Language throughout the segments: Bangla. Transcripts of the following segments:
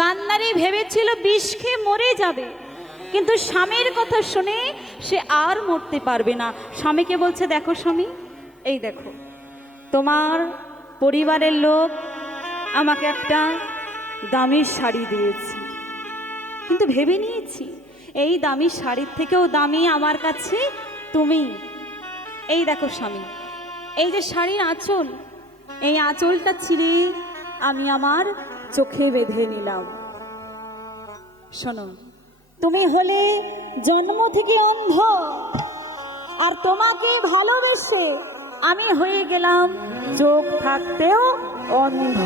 গান্ধারী ভেবেছিল বিষ খেয়ে মরে যাবে, কিন্তু স্বামীর কথা শুনে সে আর মরতে পারবে না। স্বামীকে বলছে, দেখো স্বামী, এই দেখো তোমার পরিবারের লোক আমাকে একটা দামি শাড়ি দিয়েছে, কিন্তু ভেবে নিয়েছি এই দামি শাড়ির থেকেও দামি আমার কাছে তুমি। এই দেখো স্বামী, এই যে শাড়ির আঁচল, এই আঁচলটা ছিঁড়ে আমি আমার চোখে বেঁধে নিলাম। শোনো, তুমি হলে জন্ম থেকে অন্ধ, আর তোমাকে ভালোবেসে আমি হয়ে গেলাম চোখ থাকতেও অন্ধ।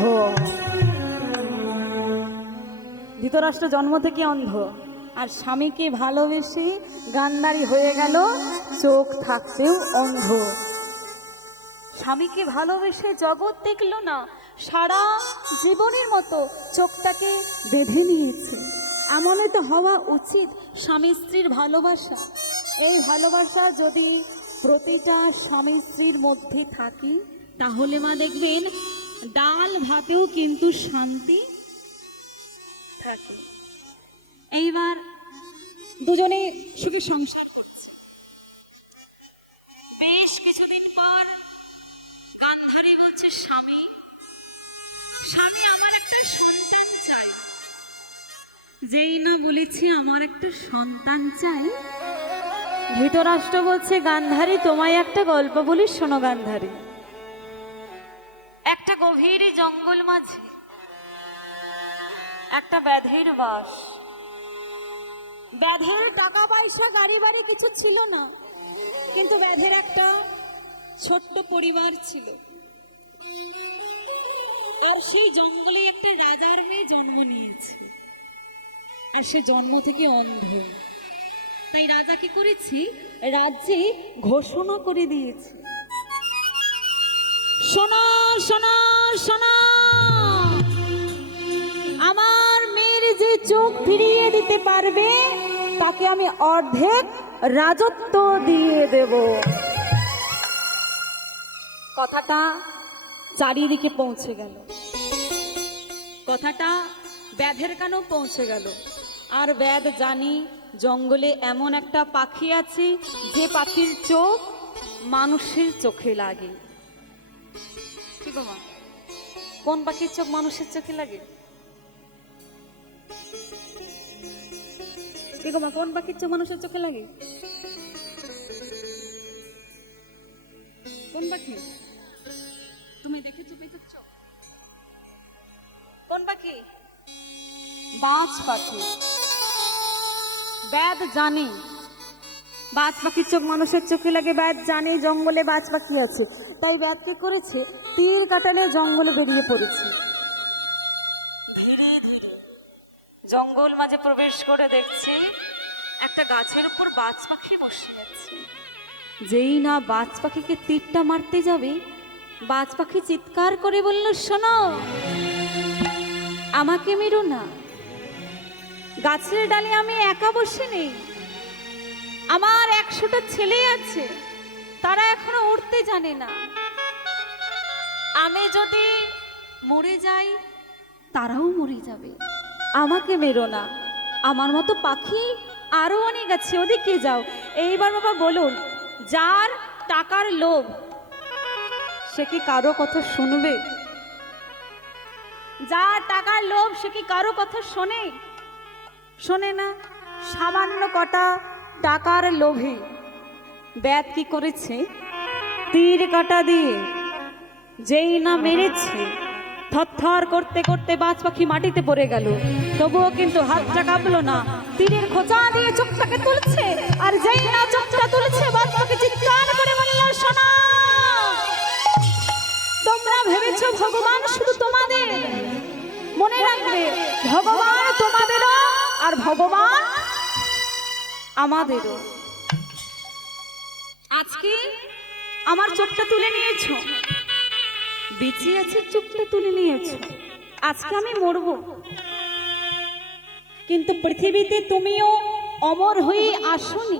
ধৃতরাষ্ট্র জন্ম থেকে অন্ধ, আর স্বামীকে ভালোবেসে গান্ধারী হয়ে গেল চোখ থাকতেও অন্ধ। স্বামীকে ভালোবেসে জগৎ দেখল না, সারা জীবনের মতো চোখটাকে বেঁধে নিয়েছে। এমনই তো হওয়া উচিত স্বামী স্ত্রীর ভালোবাসা। এই ভালোবাসা যদি প্রতিটা স্বামী স্ত্রীর মধ্যে থাকে, তাহলে মা দেখবেন ডাল ভাতেও কিন্তু শান্তি থাকে। এইবার দুজনে সুখে সংসার করছে। বেশ কিছুদিন পর গান্ধারী বলছে, স্বামী স্বামী আমার একটা সন্তান চাই। যেই না বলেছি আমার একটা সন্তান চাই, ধৃতরাষ্ট্র বলছে, গান্ধারী তোমায় একটা গল্প বলি, শোনো গান্ধারী। একটা গভীর জঙ্গল মাঝে একটা ব্যাধের বাস। ব্যাধের টাকা পয়সা গাড়ি বাড়ি কিছু ছিল না, কিন্তু ব্যাধের একটা ছোট্ট পরিবার ছিল। আর সেই জঙ্গলে একটা রাজার মেয়ে জন্ম নিয়েছে, আর সে জন্ম থেকে অন্ধ। তাই রাজা কি করেছে, রাজ্যে ঘোষণা করে দিয়েছে, শোনো শোনো শোনো, আমার মেয়ের যে চোখ ফিরিয়ে দিতে পারবে তাকে আমি অর্ধেক রাজত্ব দিয়ে দেব। কথাটা চারিদিকে পৌঁছে গেল, কথাটা ব্যাধের কানেও পৌঁছে গেল। আর ব্যাধ জানি জঙ্গলে এমন একটা পাখি আছে যে পাখির চোখ মানুষের চোখে লাগে। কি গো মা, কোন পাখির চোখ মানুষের চোখে লাগে? কি গো মা, কোন পাখির চোখ মানুষের চোখে লাগে? কোন পাখি তুমি দেখেছো চোখ? কোন পাখি? বাজ পাখি। ব্যাধ জানে বাজ পাখির চোখ মানুষের চোখে লাগে। ব্যাধ জানে জঙ্গলে বাজ পাখি আছে, তাই ব্যাধ কি করেছে, তীর কাটালে জঙ্গলে বেরিয়ে পড়েছে। ধীরে ধীরে জঙ্গল মাঝে প্রবেশ করে দেখছে একটা গাছের উপর বাজ পাখি বসে আছে। যেই না বাজ পাখিকে তীরটা মারতে যাবে, বাজ পাখি চিৎকার করে বলল, শোনো, আমাকে মেরো না। গাছের ডালে আমি একা বসে নেই, আমার 100টা ছেলে আছে, তারা এখনো উঠতে জানে না। আমি যদি মরে যাই তারাও মরে যাবে, আমাকে মেরো না। আমার মতো পাখি আরো অনেক আছে, ওদিকে যাও। এইবার বাবা বলুন, যার টাকার লোভ সে কি কারো কথা শুনবে? যার টাকার লোভ সে কি কারো কথা শোনে? শোনে না। সামান্য কটা টাকার লোভে ব্যাধ কি করেছে, তীর কাটা দিয়ে যেই না মেরেছে, থরথর করতে করতে বাজ পাখি মাটিতে পড়ে গেল। তবুও কিন্তু হাতটা কাঁপলো না, তীরের খোঁচা দিয়ে চোখটাকে তুলছে। আর যেই না চোখটা তুলছে, বাজ পাখি চিৎকার করে বলল, শোনা, তোমরা ভেবেছো ভগবান শুধু তোমাদের, মনে রাখবে ভগবান তোমাদেরও আর ভগবান আমাদেরও। আজকে আমার চোখটা তুলে নিয়েছো, বেঁচে আছে চোখটা তুলে নিয়েছো, আজকে আমি মরবো, কিন্তু পৃথিবীতে তুমিও অমর হয়ে আসোনি।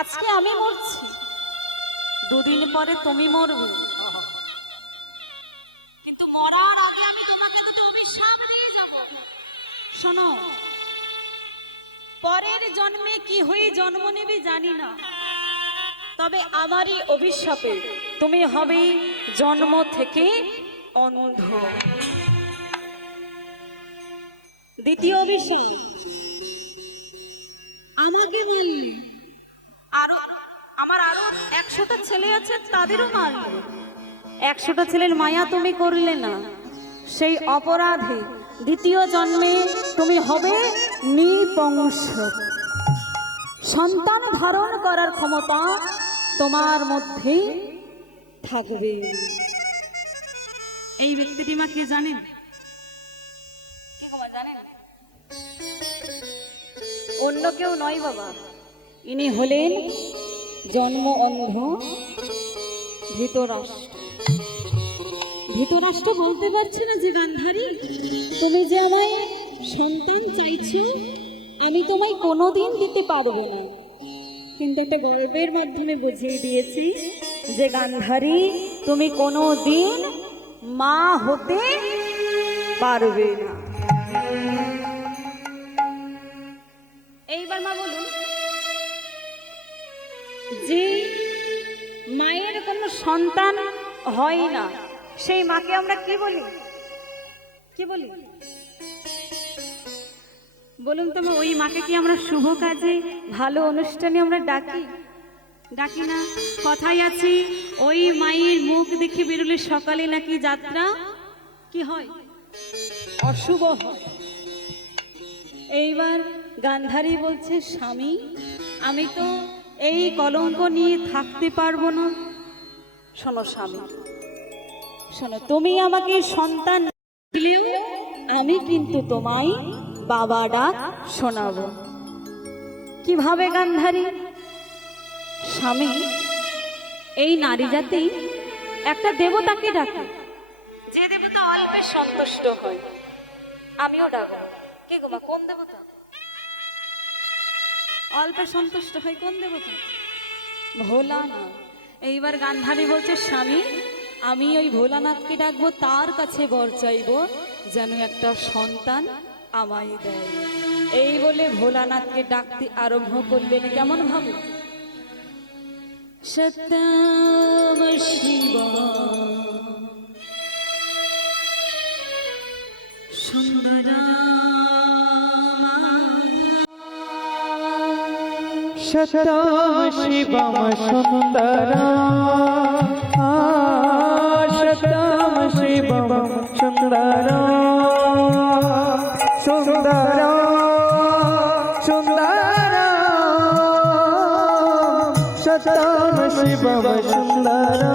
আজকে আমি মরছি, দুদিন পরে তুমি মরবে, কিন্তু মরার আগে আমি তোমাকে দুটো অভিশাপ দিয়ে যাব। শোনো, পরের জন্মে কি হয়ে জন্ম নেবে জানি না, তবে আমারই অভিশাপে তুমি হবে জন্ম থেকে অন্ধ। দ্বিতীয় অভিশাপ, আমাকে মারলে, আমার আরো 100টা ছেলে আছে, তাদেরও মারলে। 100টা ছেলের মায়া তুমি করলে না, সেই অপরাধে দ্বিতীয় জন্মে তুমি হবে নিপুংসক। সন্তান ধারণ করার ক্ষমতা তোমার মধ্যেই থাকবে। এই ব্যক্তিটি মা কে জানেন? অন্য কেউ নয় বাবা, ইনি হলেন জন্ম অন্ধ ধৃতরাষ্ট্র। ধৃতরাষ্ট্র বলতে পারছে না যে গান্ধারী, তুমি যে আমায় সন্তান চাইছো, আমি তোমায় কোনোদিন দিতে পারবো না, কিন্তু একটা গল্পের মাধ্যমে বুঝিয়ে দিয়েছি যে গান্ধারী তুমি কোনোদিন মা হতে পারবে না। এইবার মা বলুন, যে মায়ের কোনো সন্তান হয় না, সেই মাকে আমরা কি বলি? কি বলি বলুন তো? ওই মাকে কি আমরা শুভ কাজে, ভালো অনুষ্ঠানে আমরা ডাকি? ডাকি না। কথাই আছি, ওই মায়ের মুখ দেখে বেরোলে সকালে নাকি যাত্রা কি হয়? অশুভ হয়। এইবার গান্ধারী বলছে, স্বামী আমি তো এই কলঙ্ক নিয়ে থাকতে পারবো না। শোনো স্বামী, শোনো, তুমি আমাকে সন্তান দিলেও আমি কিন্তু তোমায় বাবা ডাক শোনাবো। কিভাবে গান্ধারী? স্বামী, এই নারী জাতি একটা দেবতাকে ডাকে, যে দেবতা অল্পে সন্তুষ্ট হয়, আমিও ডাকবো। কে গো মা, কোন দেবতা অল্পে সন্তুষ্ট হয়? কোন দেবতা? ভোলানাথ। এইবার গান্ধারী বলছে, স্বামী আমি ওই ভোলানাথকে ডাকবো, তার কাছে বর চাইবো যেন একটা সন্তান আমায় দেয়। এই বলে ভোলানাথকে ডাকতে আরম্ভ করলেন। কেমন ভাবে? সত্যম শিবা সুন্দরা, সত্যম শিবম সুন্দরা, সত্যম শিবম সুন্দরা, সুন্দরা সুন্দরা, সত্যম শিবম সুন্দরা,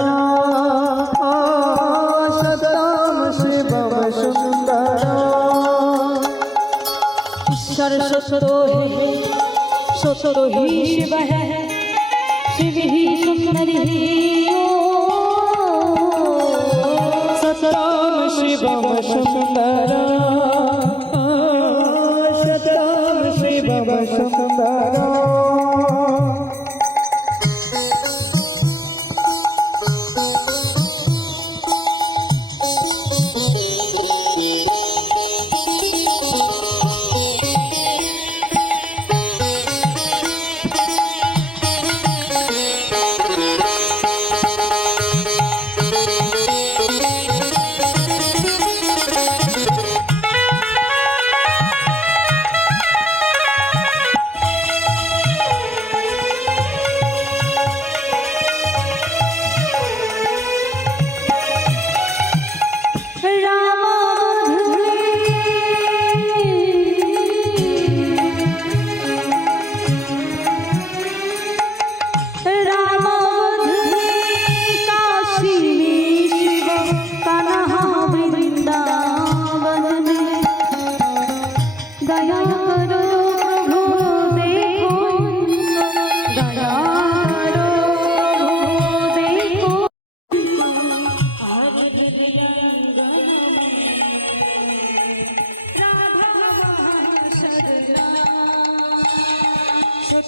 সত্যম শিবম সুন্দরা। ঈশ্বর সত্য হে, सत्य ही शिव है, शिव ही सुंदर ही। सत्यम शिवम सुंदरा, सत्यम शिवम सुंदरा।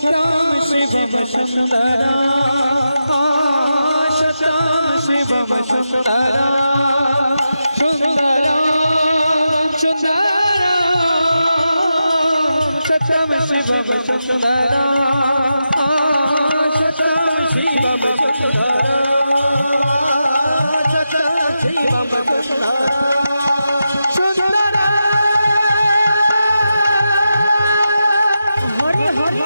सत्यम शिवम सुंदरा, सत्यम शिवम सुंदरा, सुंदरा सुंदरा। सत्यम शिवम सुंदरम सत्यम शिवम सुंदरम सत्यम शिवम सुंदरम हरि हरि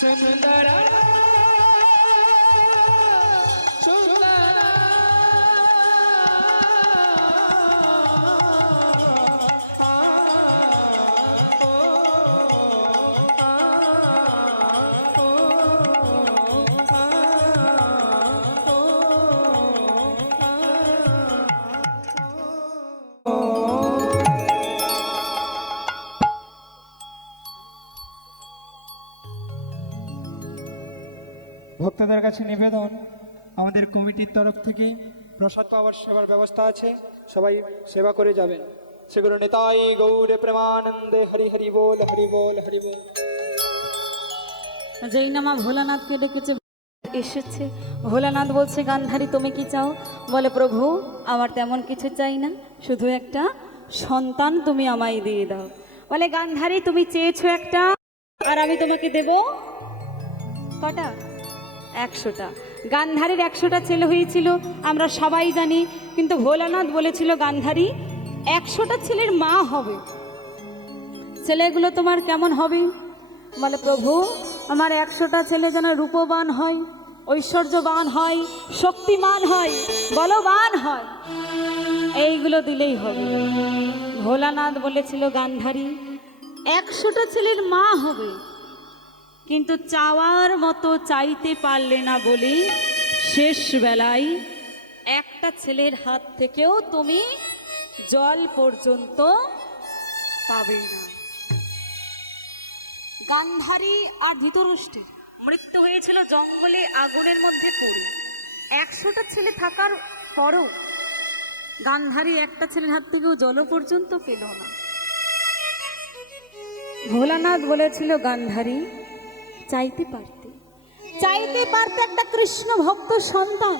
सुंदरम ভক্তদের কাছে নিবেদন, আমাদের কমিটির তরফ থেকে প্রসাদ পাওয়ার সেবার ব্যবস্থা আছে, সবাই সেবা করে যাবেন। সেগুলো নেতাই গৌরে প্রেমানন্দে হরি হরি বল হরি বল হরি বল। যেই না মা ভোলানাথকে ডেকেছে এসেছে, ভোলানাথ বলছে গান্ধারী তুমি কি চাও? বলে প্রভু আমার তেমন কিছু চাই না, শুধু একটা সন্তান তুমি আমায় দিয়ে দাও। বলে গান্ধারী তুমি চেয়েছো একটা, আর আমি তোমাকে দেব কটা? 100টা। গান্ধারীর 100টা ছেলে হয়েছিল আমরা সবাই জানি, কিন্তু ভোলানাথ বলেছিল গান্ধারী 100টা ছেলের মা হবে। ছেলেগুলো তোমার কেমন হবে? বলে প্রভু আমার 100টা ছেলে যেন রূপবান হয়, ঐশ্বর্যবান হয়, শক্তিমান হয়, বলবান হয়, এইগুলো দিলেই হবে। ভোলানাথ বলেছিল গান্ধারী 100টা ছেলের মা হবে, কিন্তু চাওয়ার মতো চাইতে পারলে না বলে শেষ বেলায় একটা ছেলের হাত থেকেও তুমি জল পর্যন্ত পাবে না। গান্ধারী আর ধৃতরাষ্ট্রের মৃত্যু হয়েছিল জঙ্গলে আগুনের মধ্যে পড়ে। 100টা ছেলে থাকার পরও গান্ধারী একটা ছেলের হাত থেকেও জল পর্যন্ত পেল না। ভোলানাথ বলেছিল গান্ধারী চাইতে পারতে, চাইতে পারতে একটা কৃষ্ণ ভক্ত সন্তান,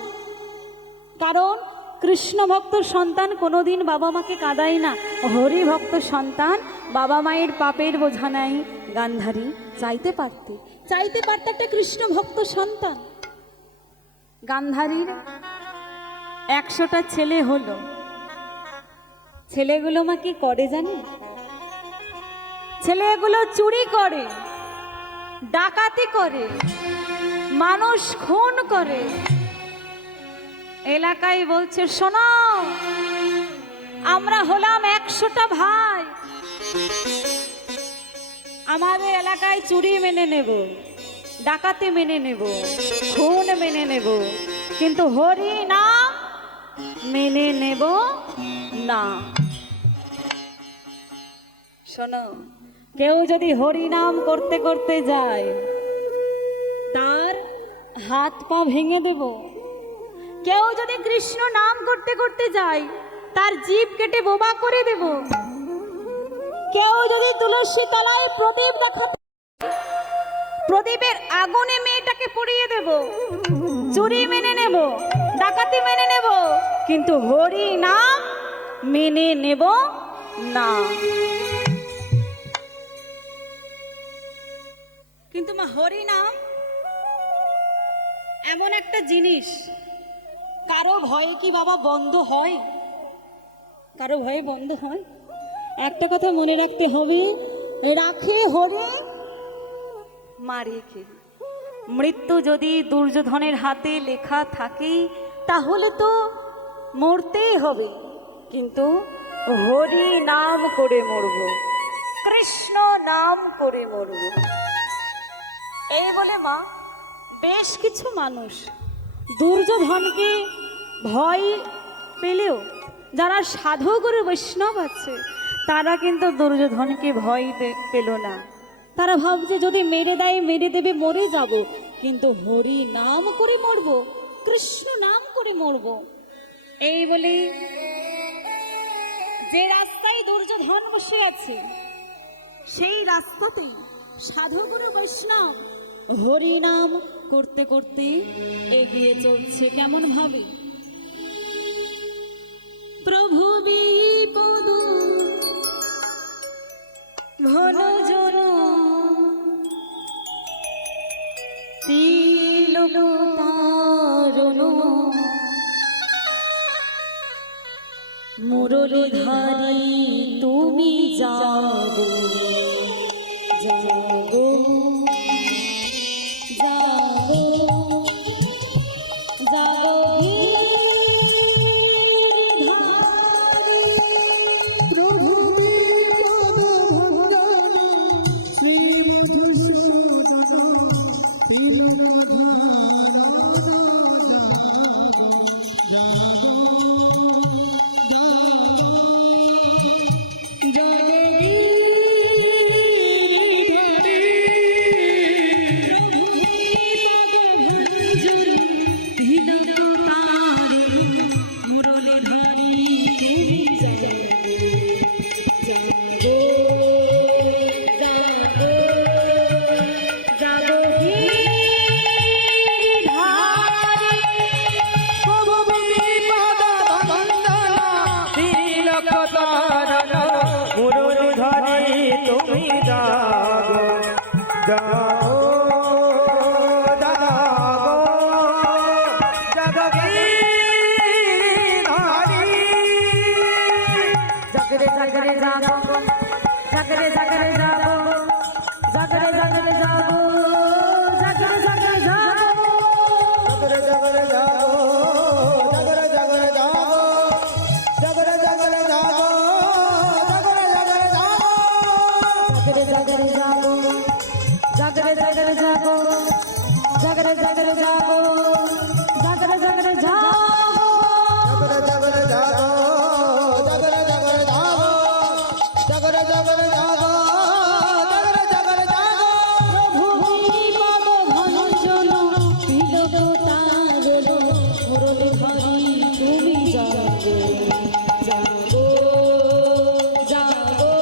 কারণ কৃষ্ণ ভক্ত সন্তান কোনোদিন বাবা মাকে কাঁদায় না, হরি ভক্ত সন্তান বাবা মায়ের পাপের বোঝা নাই। গান্ধারী চাইতে পারতে, চাইতে পারতে একটা কৃষ্ণ ভক্ত সন্তান। গান্ধারীর 100টা ছেলে হলো, ছেলেগুলো মা কি করে জানে? ছেলেগুলো চুরি করে, ডাকাতি করে, মানুষ খুন করে। এলাকায় বলছে শোনো আমরা হলাম 100টা ভাই, আমাদের এলাকায় চুরি মেনে নেব, ডাকাতি মেনে নেব, খুন মেনে নেব, কিন্তু হরি নাম মেনে নেব না। শোনো কেউ যদি হরি নাম করতে করতে যায় তার হাত পা ভেঙে দেব। কেউ যদি কৃষ্ণ নাম করতে করতে যায় তার জিভ কেটে বোবা করে দেব। কেউ যদি তুলসী তলায় প্রদীপ দেখাতে, প্রদীপের আগুনে মেয়েটাকে পুড়িয়ে দেব। চুরি মেনে নেব, ডাকাতি মেনে নেব, কিন্তু হরি নাম মেনে নেব না। কিন্তু মা হরি নাম এমন একটা জিনিস, কারো ভয়ে কি বাবা বন্ধ হয়? কারো ভয়ে বন্ধ হয়? একটা কথা মনে রাখতে হবে, রাখে হরি মারে কে। মৃত্যু যদি দুর্যোধনের হাতে লেখা থাকে তাহলে তো মরতেই হবে, কিন্তু হরি নাম করে মরব, কৃষ্ণ নাম করে মরব। এই বলে মা বেশ কিছু মানুষ দুর্যোধনকে ভয় পেলেও, যারা সাধু গুরু বৈষ্ণব আছে তারা কিন্তু দুর্যোধনকে ভয় পেল না। তারা ভাবছে যদি মেরে দেয় মেরে দেবে, মরে যাব, কিন্তু হরি নাম করে মরব, কৃষ্ণ নাম করে মরব। এই বলে যে রাস্তায় দুর্যোধন বসে আছে সেই রাস্তাতেই সাধুগুরু বৈষ্ণব হরি নাম করতে করতে এগিয়ে চলছে। কেমন ভাবে? প্রভু বিপদ মুরলীধারী তুমি যাগো জাগো জাগো জাগো মুরলীধারী তুমি জাগো জাগো জাগো জাগগিরিধারী জাগরে জাগরে জাগো জাগরে জাগরে জাগো জাগরে জাগরে জাগো জাগরে জাগরে জাগো জাগরে জাগরে জাগো জাগরে জাগরে জাগো জাগরে জাগরে জাগো জাগরে জাগরে জাগো জাগরে জাগরে জাগো জাগরে জাগরে জাগো জাগরে জাগরে জাগো জাগরে জাগরে জাগো জাগরে জাগরে জাগো জাগরে জাগরে জাগো জাগরে জাগরে জাগো জাগরে জাগরে জাগো প্রভু পদ ভঞ্জন বিলব তারণ মুরলীধারী তুমি জাগো জাগো জাগো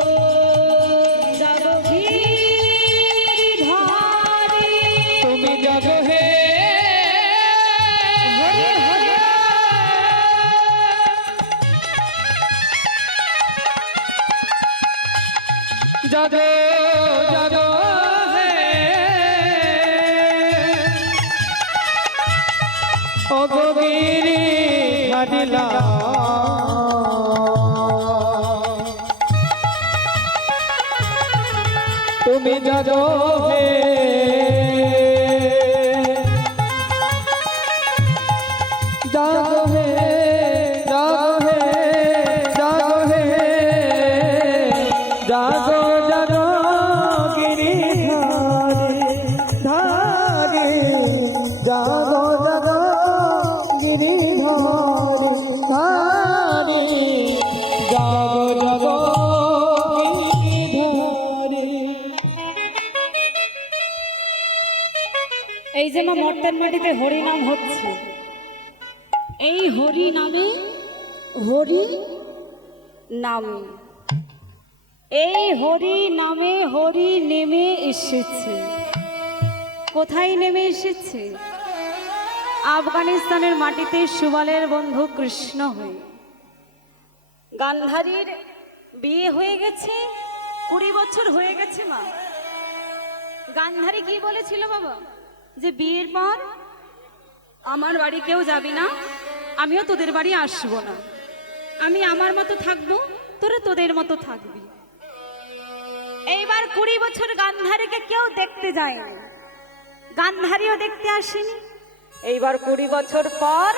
জাগো গিরিধারী তুমি জাগো হে হরে হরে জাগো জাগো হে ও গিরি ধারিলা তুমি জাগো হে জাগো হে জাগো হে জাগো হে জাগো জাগো গিরিধারী ধারী জাগো জাগো গিরিধারী ধারী জাগো জাগো গিরিধারী। এই যে মা মর্তের মাটিতে হরি নাম হচ্ছে, এই হরি নামে হরি নামে এই হরি নামে হরি নেমে এসেছে। কোথায় নেমে এসেছে? আফগানিস্তানের মাটিতে সুবলের বন্ধু কৃষ্ণ হয়ে। গান্ধারীর বিয়ে হয়ে গেছে, 20 বছর হয়ে গেছে মা। গান্ধারী কি বলেছিল বাবা? যে বিয়ের পর আমার বাড়ি কেউ যাবি না, আমিও তোদের বাড়ি আসবো না, আমি আমার মতো থাকবো, তোরা তোদের মতো থাকবি। এইবার 20 বছর গান্ধারীকে কেউ দেখতে যায়নি, গান্ধারীও দেখতে আসেনি। এইবার 20 বছর পর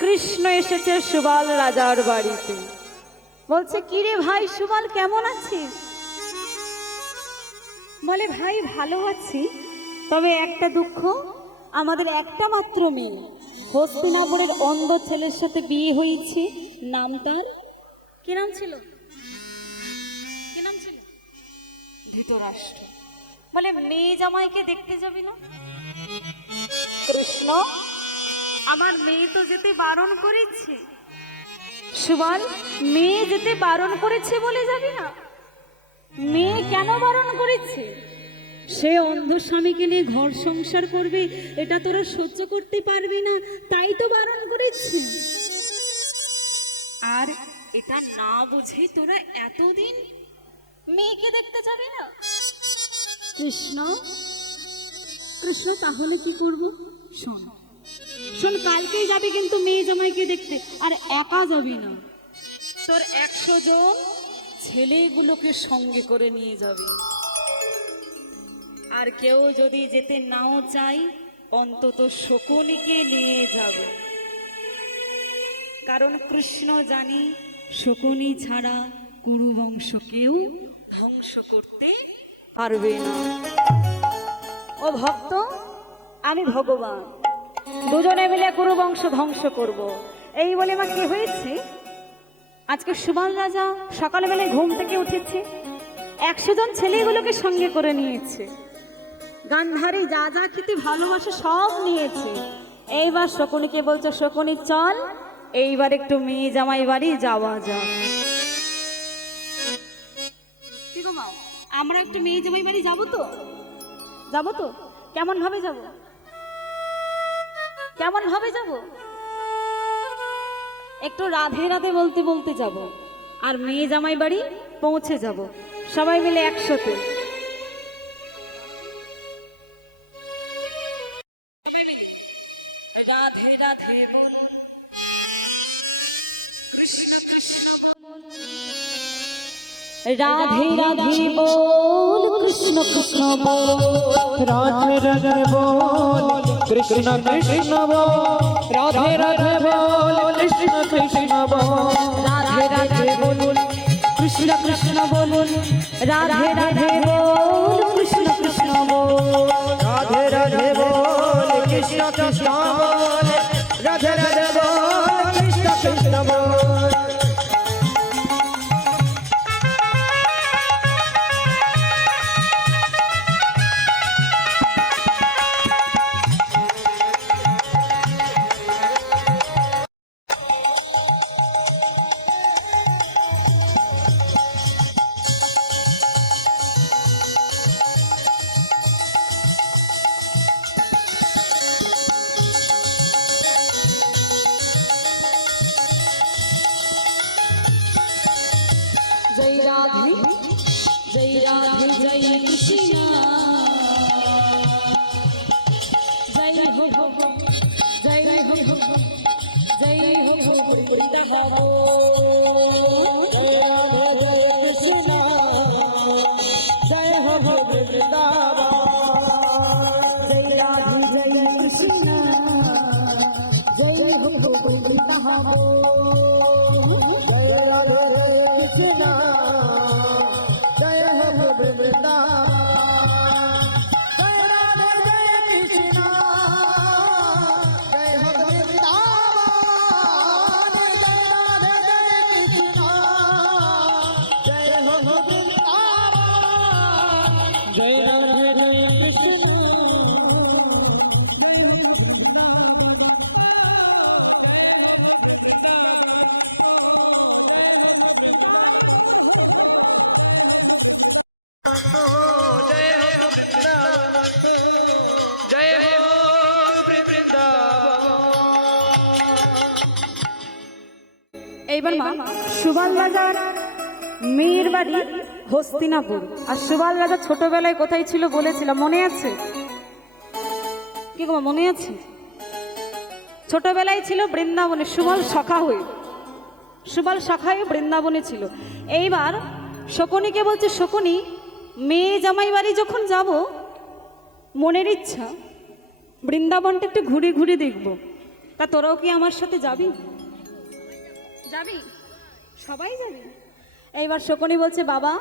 কৃষ্ণ এসেছে সুবল রাজার বাড়িতে। বলছে কিরে ভাই সুবল, কেমন আছিস? বলে ভাই ভালো আছি, তবে একটা দুঃখ, আমাদের একটা মাত্র মেয়ে, হস্তিনাপুরের অন্ধ ছেলের সাথে বিয়ে হয়েছে। নাম তার কি নাম ছিল? কি নাম ছিল? ধৃতরাষ্ট্র। বলে মেয়ে জামাইকে দেখতে যাবি না? কৃষ্ণ, আমার মেয়ে তো যেতে বারণ করেছে। সুবল, মেয়ে যেতে বারণ করেছে বলে যাবি না? মেয়ে কেন বারণ করেছে? সে অন্ধ স্বামীকে নিয়ে ঘর সংসার করবে, এটা তোরা সহ্য করতে পারবি না, তাই তো বারণ করেছে। আর এটা না বুঝে তোরা এতদিন মেয়েকে দেখতে যাবি না? কৃষ্ণ, কৃষ্ণ তাহলে কি করব? শোন শোন, কালকেই যাবি কিন্তু মেয়ে জামাইকে দেখতে, আর একা যাবি না। তোর 100 জন ছেলেগুলোকে সঙ্গে করে নিয়ে যাবে। আর কেউ যদি যেতে নাও চাই, অন্তত শকুনিকে নিয়ে যাবে। কারণ কৃষ্ণ জানি শকুনি ছাড়া কুরু বংশ কেউ ধ্বংস করতে পারবে না। ও ভক্ত, আমি ভগবান, দুজনে মিলে কুরু বংশ ধ্বংস করব। এই বলে মা কি হয়েছে, আজকে সুবাল রাজা সকালবেলায় ঘুম থেকে উঠেছে, 100 জন ছেলেগুলোকে সঙ্গে করে নিয়েছে, গান্ধারী যা যা খেতে ভালোবাসে সব নিয়েছে। এইবার শকুনিকে বলছে, শকুনি চল, এইবার একটু মেয়ে জামাই বাড়ি যাওয়া যাক। কি গো মা, আমরা একটু মেয়ে জামাই বাড়ি যাবো তো? যাবো তো? কেমন ভাবে যাব? কেমন ভাবে যাব? একটু রাধে রাধে বলতে বলতে যাব, আর মেয়ে জামাই বাড়ি পৌঁছে যাব সবাই মিলে একসাথে। রাধে রাধে বল, কৃষ্ণ কৃষ্ণ বল, রাধে রাধে বল, কৃষ্ণ কৃষ্ণ বল, রাধে রাধে বল, কৃষ্ণ কৃষ্ণ বল, রাধে রাধে বলুন, কৃষ্ণ কৃষ্ণ বলুন, রাধে রাধে বল, কৃষ্ণ কৃষ্ণ বল, রাধে রাধে বল, কৃষ্ণ কৃষ্ণ বল, রাধে রাধে বল, কৃষ্ণ কৃষ্ণ বল। जय राधे जय राधे जय कृष्ण, जय हो जय हो जय हो वृंदावन, जय राधे जय कृष्ण, जय हो वृंदावन, जय राधे जय कृष्ण, जय हो वृंदावन, जय राधे कृष्ण, जय हो वृंदावन, जय राधे जय कृष्ण, जय हो वृंदावन, जय राधे जय कृष्ण, जय हो वृंदावन, जय राधे जय कृष्ण। এইবার মা, সুবাল রাজার মেয়ের বাড়ি হস্তিনাপুর। আর সুবাল রাজা ছোটবেলায় কোথায় ছিল বলেছিলাম, মনে আছে? কি গো মনে আছে? ছোটবেলায় ছিল বৃন্দাবনে, সুবাল শাখা হয়ে, সুবাল শাখা হয়ে বৃন্দাবনে ছিল। এইবার শকুনিকে বলছে, শকুনি মেয়ে জামাই বাড়ি যখন যাব, মনের ইচ্ছা বৃন্দাবনটা একটু ঘুরে ঘুরে দেখব, তা তোরাও কি আমার সাথে যাবি? যাবি? সবাই যাবে? এইবার শকুনি বলছে, বাবা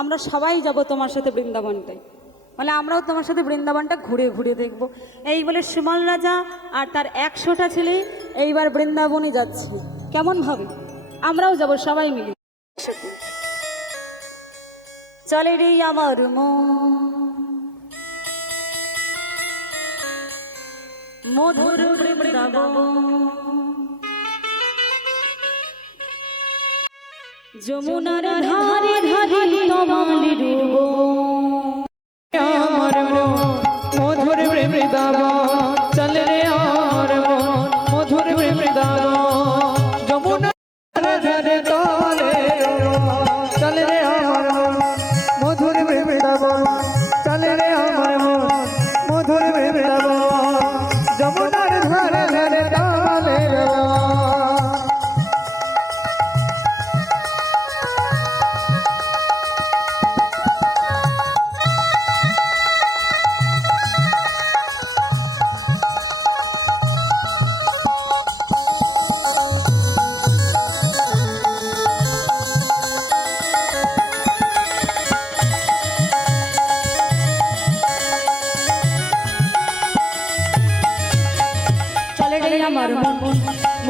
আমরা সবাই যাব তোমার সাথে বৃন্দাবনটাই, বলে আমরাও তোমার সাথে বৃন্দাবনটা ঘুরে ঘুরে দেখব। এই বলে সুমাল রাজা আর তার 100টা ছেলে এইবার বৃন্দাবনে যাচ্ছে। কেমন ভাবে? আমরাও যাব সবাই মিলে। চলে রে আমার মধুর বৃন্দাবন, যমুনার ধারে ধারে তমালি ডুব, আমার মন মধুর বৃন্দাবন, চল রে আমার মন মধুর বৃন্দাবন, যমুনা ধারে তলে চল রে আমার মন মধুর বৃন্দাবন, চল রে আমার মন মধুর বৃন্দাবন, যমুনার ধারে ধারে তলে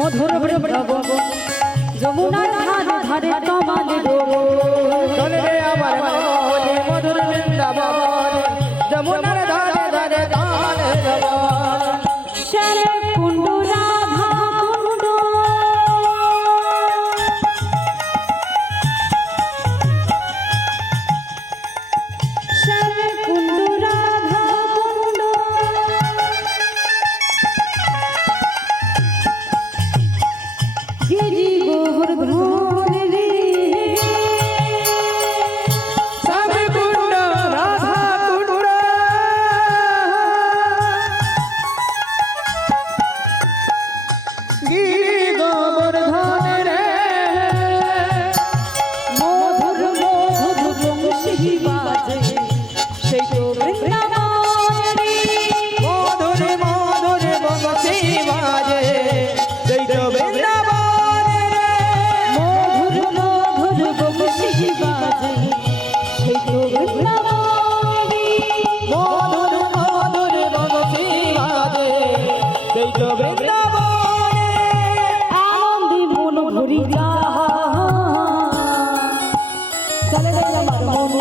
মধুর বৃন্দাবন যমুনার ধারে ধারে তমালের চলে রে আমার মনে মধুর বৃন্দাবন যমুনার ধারে ধারে তানের বন শ্যাম কুণ্ড রাধা কুণ্ড শ্যাম কুণ্ড রাধা কুণ্ড গিরি গোবর্ধন রে শ্যাম কুণ্ড রাধা কুণ্ড গিরি গোবর্ধন রে মধুর মধুর বংশী বাজে সেই তো বৃন্দাবন রে মধুর মধুর বংশী বাজে সেই তো বৃন্দাবন রে মধুর মধুর বংশী বাজে সেই তো বৃন্দাবন রে মধুর মধুর বংশী বাজে সেই তো বৃন্দাবন আনন্দে মন ভরিয়া চলে গেল আমার মন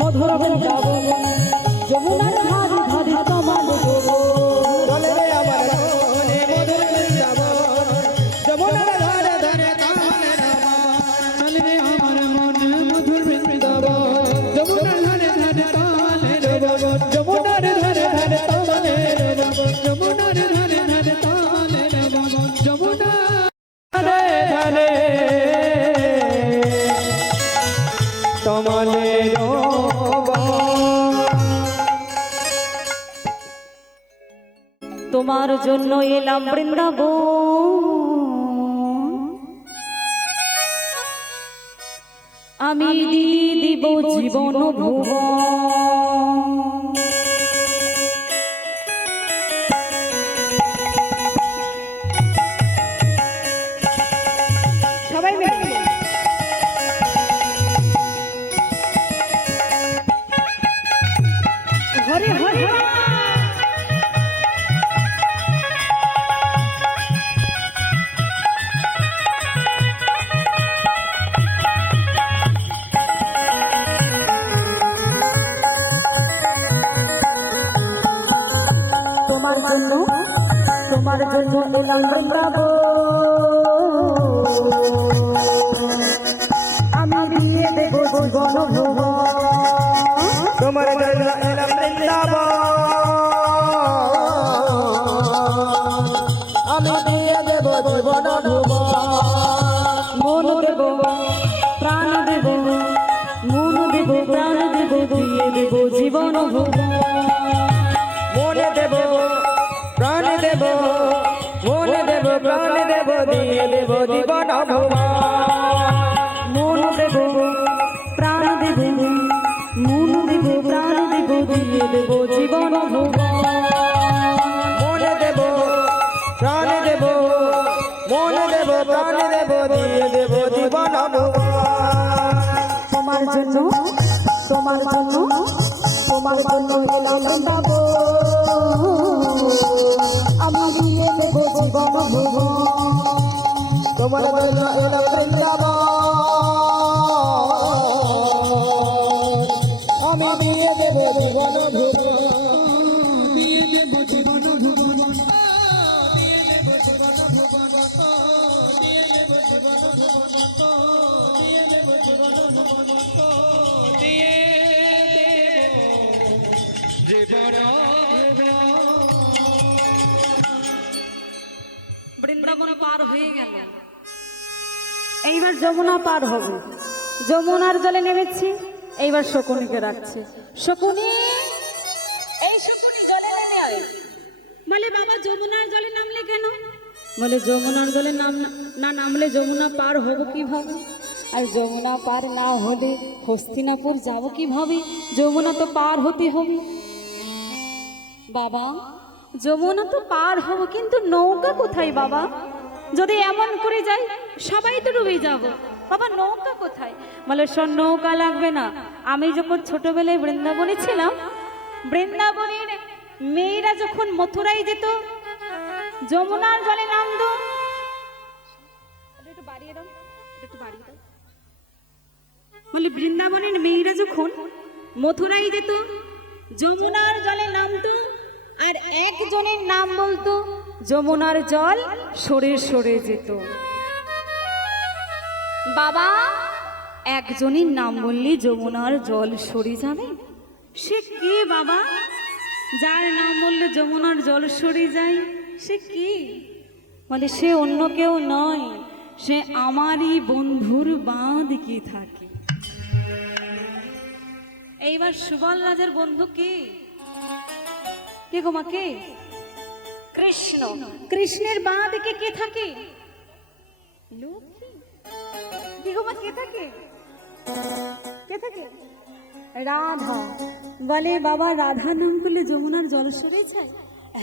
মধুর বৃন্দাবন যমুনার ধারে ধারে তমাল চলে রে আমার মনে মধুর বৃন্দাবন যমুনার ধারে ধারে তানের বন চলে রে আমার মনে মধুর বৃন্দাবন যমুনার ধারে ধারে তানের বন যমুনার ধারে ধারে তানের বন যমুনার ধারে ধারে তানের বন যমুনার ধারে ধারে তমালের বন তোমার জন্য এলাম বৃন্দাবন আমি দিয়ে দিব জীবন ভুবন সবাই মিলে হরে হরে তোমার জন্য এলাম বৃন্দাবন আমি দিয়ে দেব জীবন ভুবন তোমার জন্য এলাম বৃন্দাবন আমি দিয়ে দেব জীবন ভুবন মন দেব প্রাণ দেব মন দেব প্রাণ দেব দিয়ে দেব জীবন ভুবন মনে দেব প্রাণ দেব মনে দেব প্রাণ দেব দিয়ে দেব জীবন ভুবন মন দেব প্রাণ দেব মন দেব প্রাণ দেব দিয়ে দেব জীবন ভুবন মনে দেব প্রাণ দেব মনে দেব প্রাণ দেব দিয়ে দেব জীবন ভুবন তোমার জন্য এলাম বৃন্দাবন আমি দিয়ে দেব জীবন ভুবন তোমার জন্য এলাম বৃন্দাবন আমি দিয়ে দেব জীবন ভুবন দিয়ে দেব জীবন ভুবন দিয়ে দেব জীবন ভুবন দিয়ে দেব জীবন ভুবন দিয়ে দেব জীবন ভুবন দিয়ে দেব জীবন বৃন্দাবন পার হয়ে গেল এইবার যমুনা পার হবে যমুনার জলে নেমেছি এইবার শকুনিকে রাখছে শকুনি এই শকুনি জলে নেমে আয় বলে বাবা যমুনার জলে নামলে কেন বলে যমুনার জলে না নামলে যমুনা পার হব কিভাবে আর যমুনা পার না হলে হস্তিনাপুর যাব কিভাবে যমুনা তো পার হতে হবে বাবা যমুনা তো পার হব কিন্তু নৌকা কোথায় বাবা যদি এমন করে যাই সবাই তো ডুবে যাব বাবা নৌকা কোথায় বলে শোন নৌকা লাগবে না আমি যখন ছোটবেলায় বৃন্দাবনে ছিলাম বৃন্দাবনের মেয়েরা যখন মথুরায় যেত যমুনার জলে নামতো বলি বৃন্দাবনের মেয়েরা যখন মথুরায় যেত, যমুনার জলে নামতো আর একজনের নাম বলতো, যমুনার জল সরে সরে যেত। বাবা, একজনের নাম বললি যমুনার জল সরে যাবে? সে কে বাবা, যার নাম বললে যমুনার জল সরে যায়? সে কি? বলে সে অন্য কেউ নয়, সে আমারই বন্ধুর বাঁধ কি থাকে। এইবার সুবল রাজার বন্ধু কে? কে গো মা, কে? কৃষ্ণ। কৃষ্ণের বাঁ দিকে কে থাকে? লক্ষ্মী। কে গো মা, কে থাকে? কে থাকে? রাধা। বলে বাবা, রাধা নাম করলে যমুনার জল সরে যায়?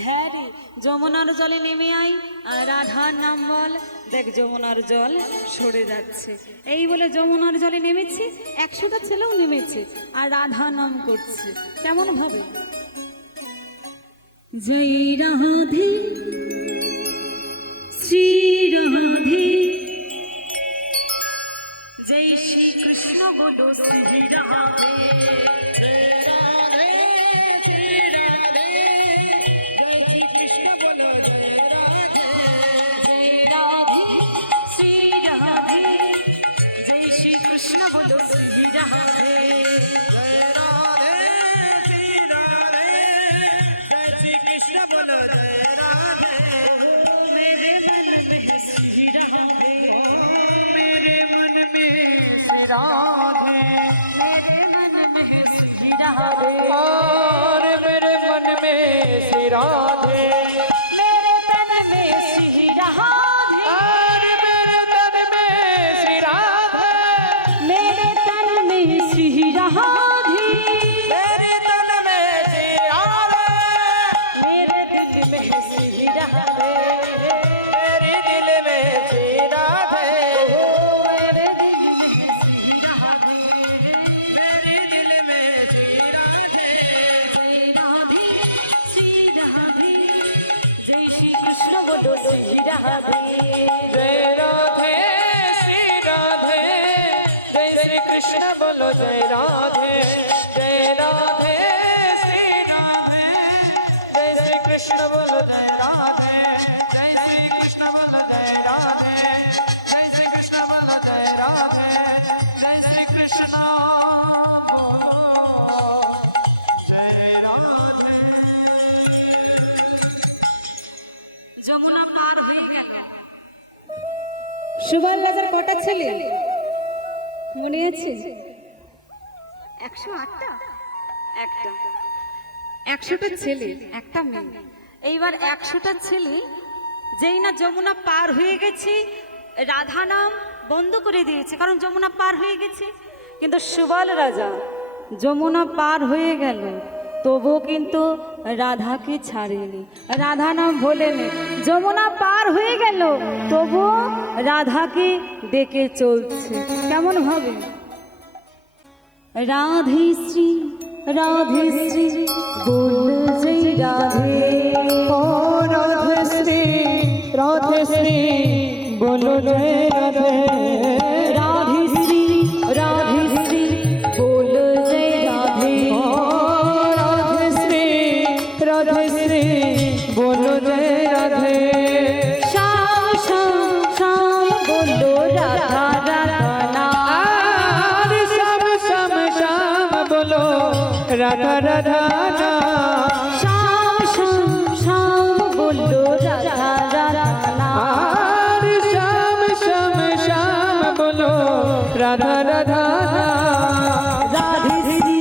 হ্যাঁ রে, যমুনার জলে নেমে আয় আর রাধার নাম বল, দেখ যমুনার জল সরে যাচ্ছে। এই বলে যমুনার জলে নেমেছে, 100টা ছেলেও নেমেছে আর রাধা নাম করছে। কেমন ভাবে? জয় রাধে শ্রী রাধে, জয় শ্রী কৃষ্ণ বলো শ্রী রাধে। কৃষ্ণ বলো শ্রী রাধে, কৃষ্ণ বলো মেরে মন में श्री राधे, मेरे मन में श्री राधे, मेरे मन में श्री राधे, और मेरे मन में श्री राधे, मेरे तन में श्री राधे, और मेरे तन में श्री राधे, मेरे तन में श्री राधे, मेरे तन में श्री राधे, मेरे दिल में श्री राधे, मेरे दिल में श्री राधे, मेरे दिल में श्री राधे, मेरे दिल में श्री राधे, जय राधे श्री राधे, जय श्री कृष्ण बोलो श्री राधे, जय राधे श्री राधे, जय श्री कृष्ण बोलो जय राधे, जय राधे श्री राधे, जय श्री कृष्ण बोलो जय राधे, जय श्री कृष्ण बोलो जय राधे, जय श्री कृष्ण बोलो जय राधे, जय श्री कृष्ण बोलो जय राधे। যমুনা পার হয়ে গেল। সুবল রাজার কটা ছেলে মনে আছে? 108টা, একটা। 100টা ছেলে, একটা মেয়ে। এইবার 100টা ছেলে যেই না যমুনা পার হয়ে গেছে, রাধা নাম বন্ধ করে দিয়েছে, কারণ যমুনা পার হয়ে গেছে। কিন্তু সুবল রাজা যমুনা পার হয়ে গেল, তবুও কিন্তু রাধাকে ছাড়েনি, রাধা নাম ভোলেনি। যমুনা পার হয়ে গেল, তবুও রাধাকে ডেকে চলছে। কেমন ভাবে? রাধে শ্রী বল জয় রাধে, ও রাধে শ্রী বলো জয় রাধে, রাধে শ্রী বল জয় রাধে, ও রাধে শ্রী বলো জয় রাধে, শ্যাম শ্যাম শ্যাম বলো রাধা রাধা নাম, আর শ্যাম শ্যাম শ্যাম বলো রাধা রাধা নাম, শ্যাম শ্যাম শ্যাম বলো রাধা রাধা নাম, আর শ্যাম শ্যাম শ্যাম বলো রাধা রাধা নাম, রাধে শ্রী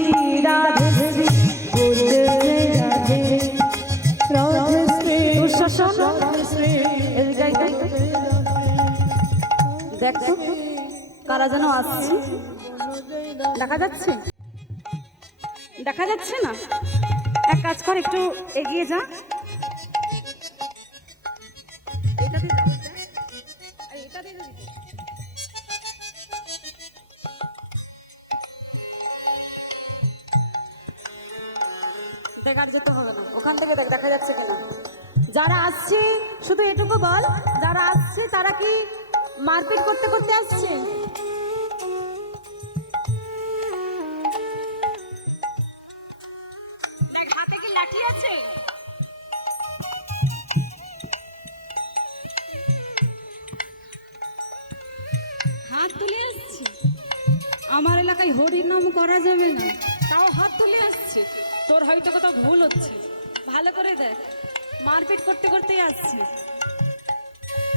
বল জয় রাধে, রাধে শ্রী দুঃশাসন রাধে শ্রী এদিকে আয় তো। দেখ তো কারা যেন আসছে, দেখা যাচ্ছে? দেখা যাচ্ছে না? এক কাজ কর, একটু এগিয়ে যা। এটাতে যাও, আর এটাতে যাবি। দেখ, আর যেতে হবে না, ওখান থেকে দেখ দেখা যাচ্ছে কিনা। যারা আসছে শুধু এটুকু বল, যারা আসছে তারা কি মারপিট করতে করতে আসছে? এলাকায় হরির নাম করা যাবে না, তাও হাত তুলে আসছে। তোর হয়তো কোথাও ভুল হচ্ছে, ভালো করে দেখ, মারপিট করতে করতেই আসছে।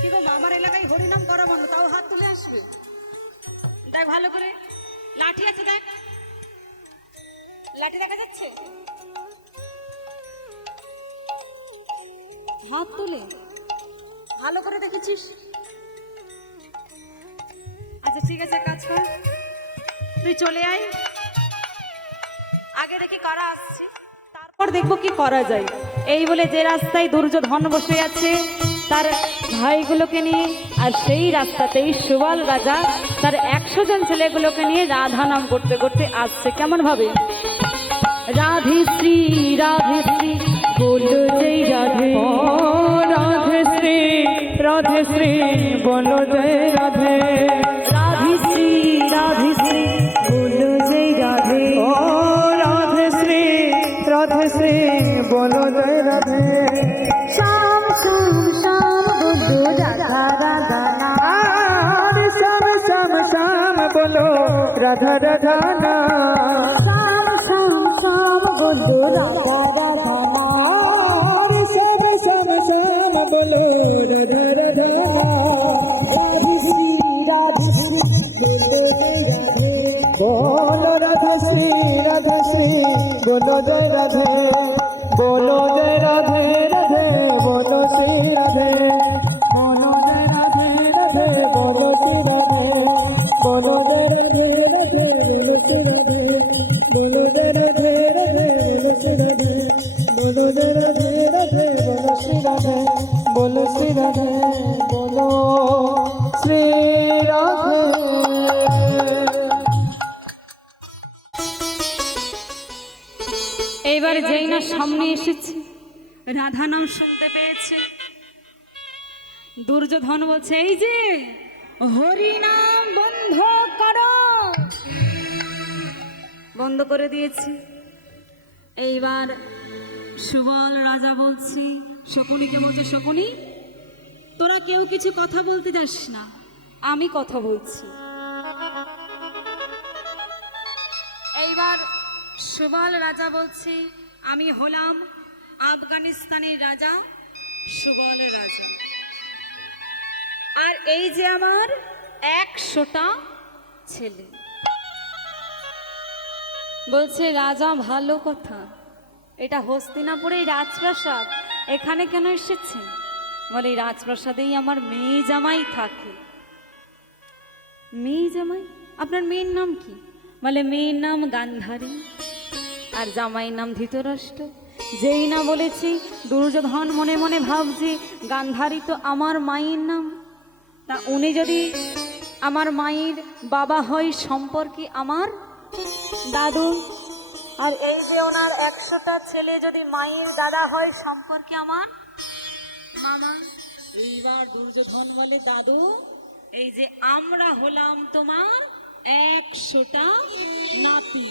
কি গো, আমার এলাকায় হরি নাম করা বন্ধ, তাও হাত তুলে আসবে? দেখ ভালো করে, লাঠি আছে দেখ, লাঠি দেখা যাচ্ছে? হাত তুলে ভালো করে দেখেছিস? আচ্ছা ঠিক আছে, কাজ কর, তুই চলে আয়, আগে দেখি কারা আসছে, তারপর দেখবো কি করা যায়। এই বলে যে রাস্তায় দুর্যোধন বসে আছে তার ভাইগুলোকে নিয়ে, আর সেই রাস্তাতেই সুবল রাজা তার 100 জন ছেলেগুলোকে নিয়ে রাধা নাম করতে করতে আসছে। কেমন ভাবে? রাধে শ্রী বলো জয় রাধে, রাধে শ্রী বলো জয় রাধে, রাধে শ্রী বলো জয় রাধে, ও রাধে শ্রী বলো জয় রাধে, শ্যাম শ্যাম শ্যাম বলো রাধা রাধা নাম, আর শ্যাম শ্যাম শ্যাম বলো রাধা রাধা নাম, শ্যাম শ্যাম শ্যাম বলো রাধা রাধা নাম, আর শ্যাম শ্যাম শ্যাম বলো রাধা রাধা নাম, রাধে শ্রী বলো জয় রাধে, বলো জয় রাধে, বলো শ্রী রাধে, বলো জয় রাধে, বলো শ্রী রাধে, বলো জয় রাধে, বলো শ্রী রাধে, বলো জয় রাধে, বলো জয় রাধে, বলো শ্রী রাধে, বলো শ্রী রাধে, বলো শ্রী রাধে। এইবার যেই না সামনে এসেছে, রাধা নাম শুনতে পেয়েছে, দুর্যোধন বলছে এই যে হরি নাম বন্ধ করো, বন্ধ করে দিয়েছে। এইবার সুবল রাজা বলছি, শকুনিকে বলছে, শকুনি তোরা কেউ কিছু কথা বলতে যাস না, আমি কথা বলছি। এইবার সুবল রাজা বলছি, আমি হলাম আফগানিস্তানের রাজা সুবল রাজা, আর এই যে আমার 100টা ছেলে। বলছে রাজা ভালো কথা, এটা হস্তিনাপুরের রাজপ্রাসাদ, এখানে কেন এসেছে? বলে এই রাজপ্রাসাদেই আমার মেয়ে জামাই থাকে। মেয়ে জামাই? আপনার মেয়ের নাম কি? বলে মেয়ের নাম গান্ধারী আর জামাইয়ের নাম ধৃতরাষ্ট্র। যেই না বলেছি, দুর্যোধন মনে মনে ভাবছে গান্ধারী তো আমার মায়ের নাম, তা উনি যদি আমার মায়ের বাবা হয় সম্পর্কে আমার দাদু, আর এই যে ওনার 100টা ছেলে যদি মায়ের দাদা হয় সম্পর্কে আমার মামা। এইবার দুর্যোধন বলে দাদু, এই যে আমরা হলাম তোমার 100টা নাতি।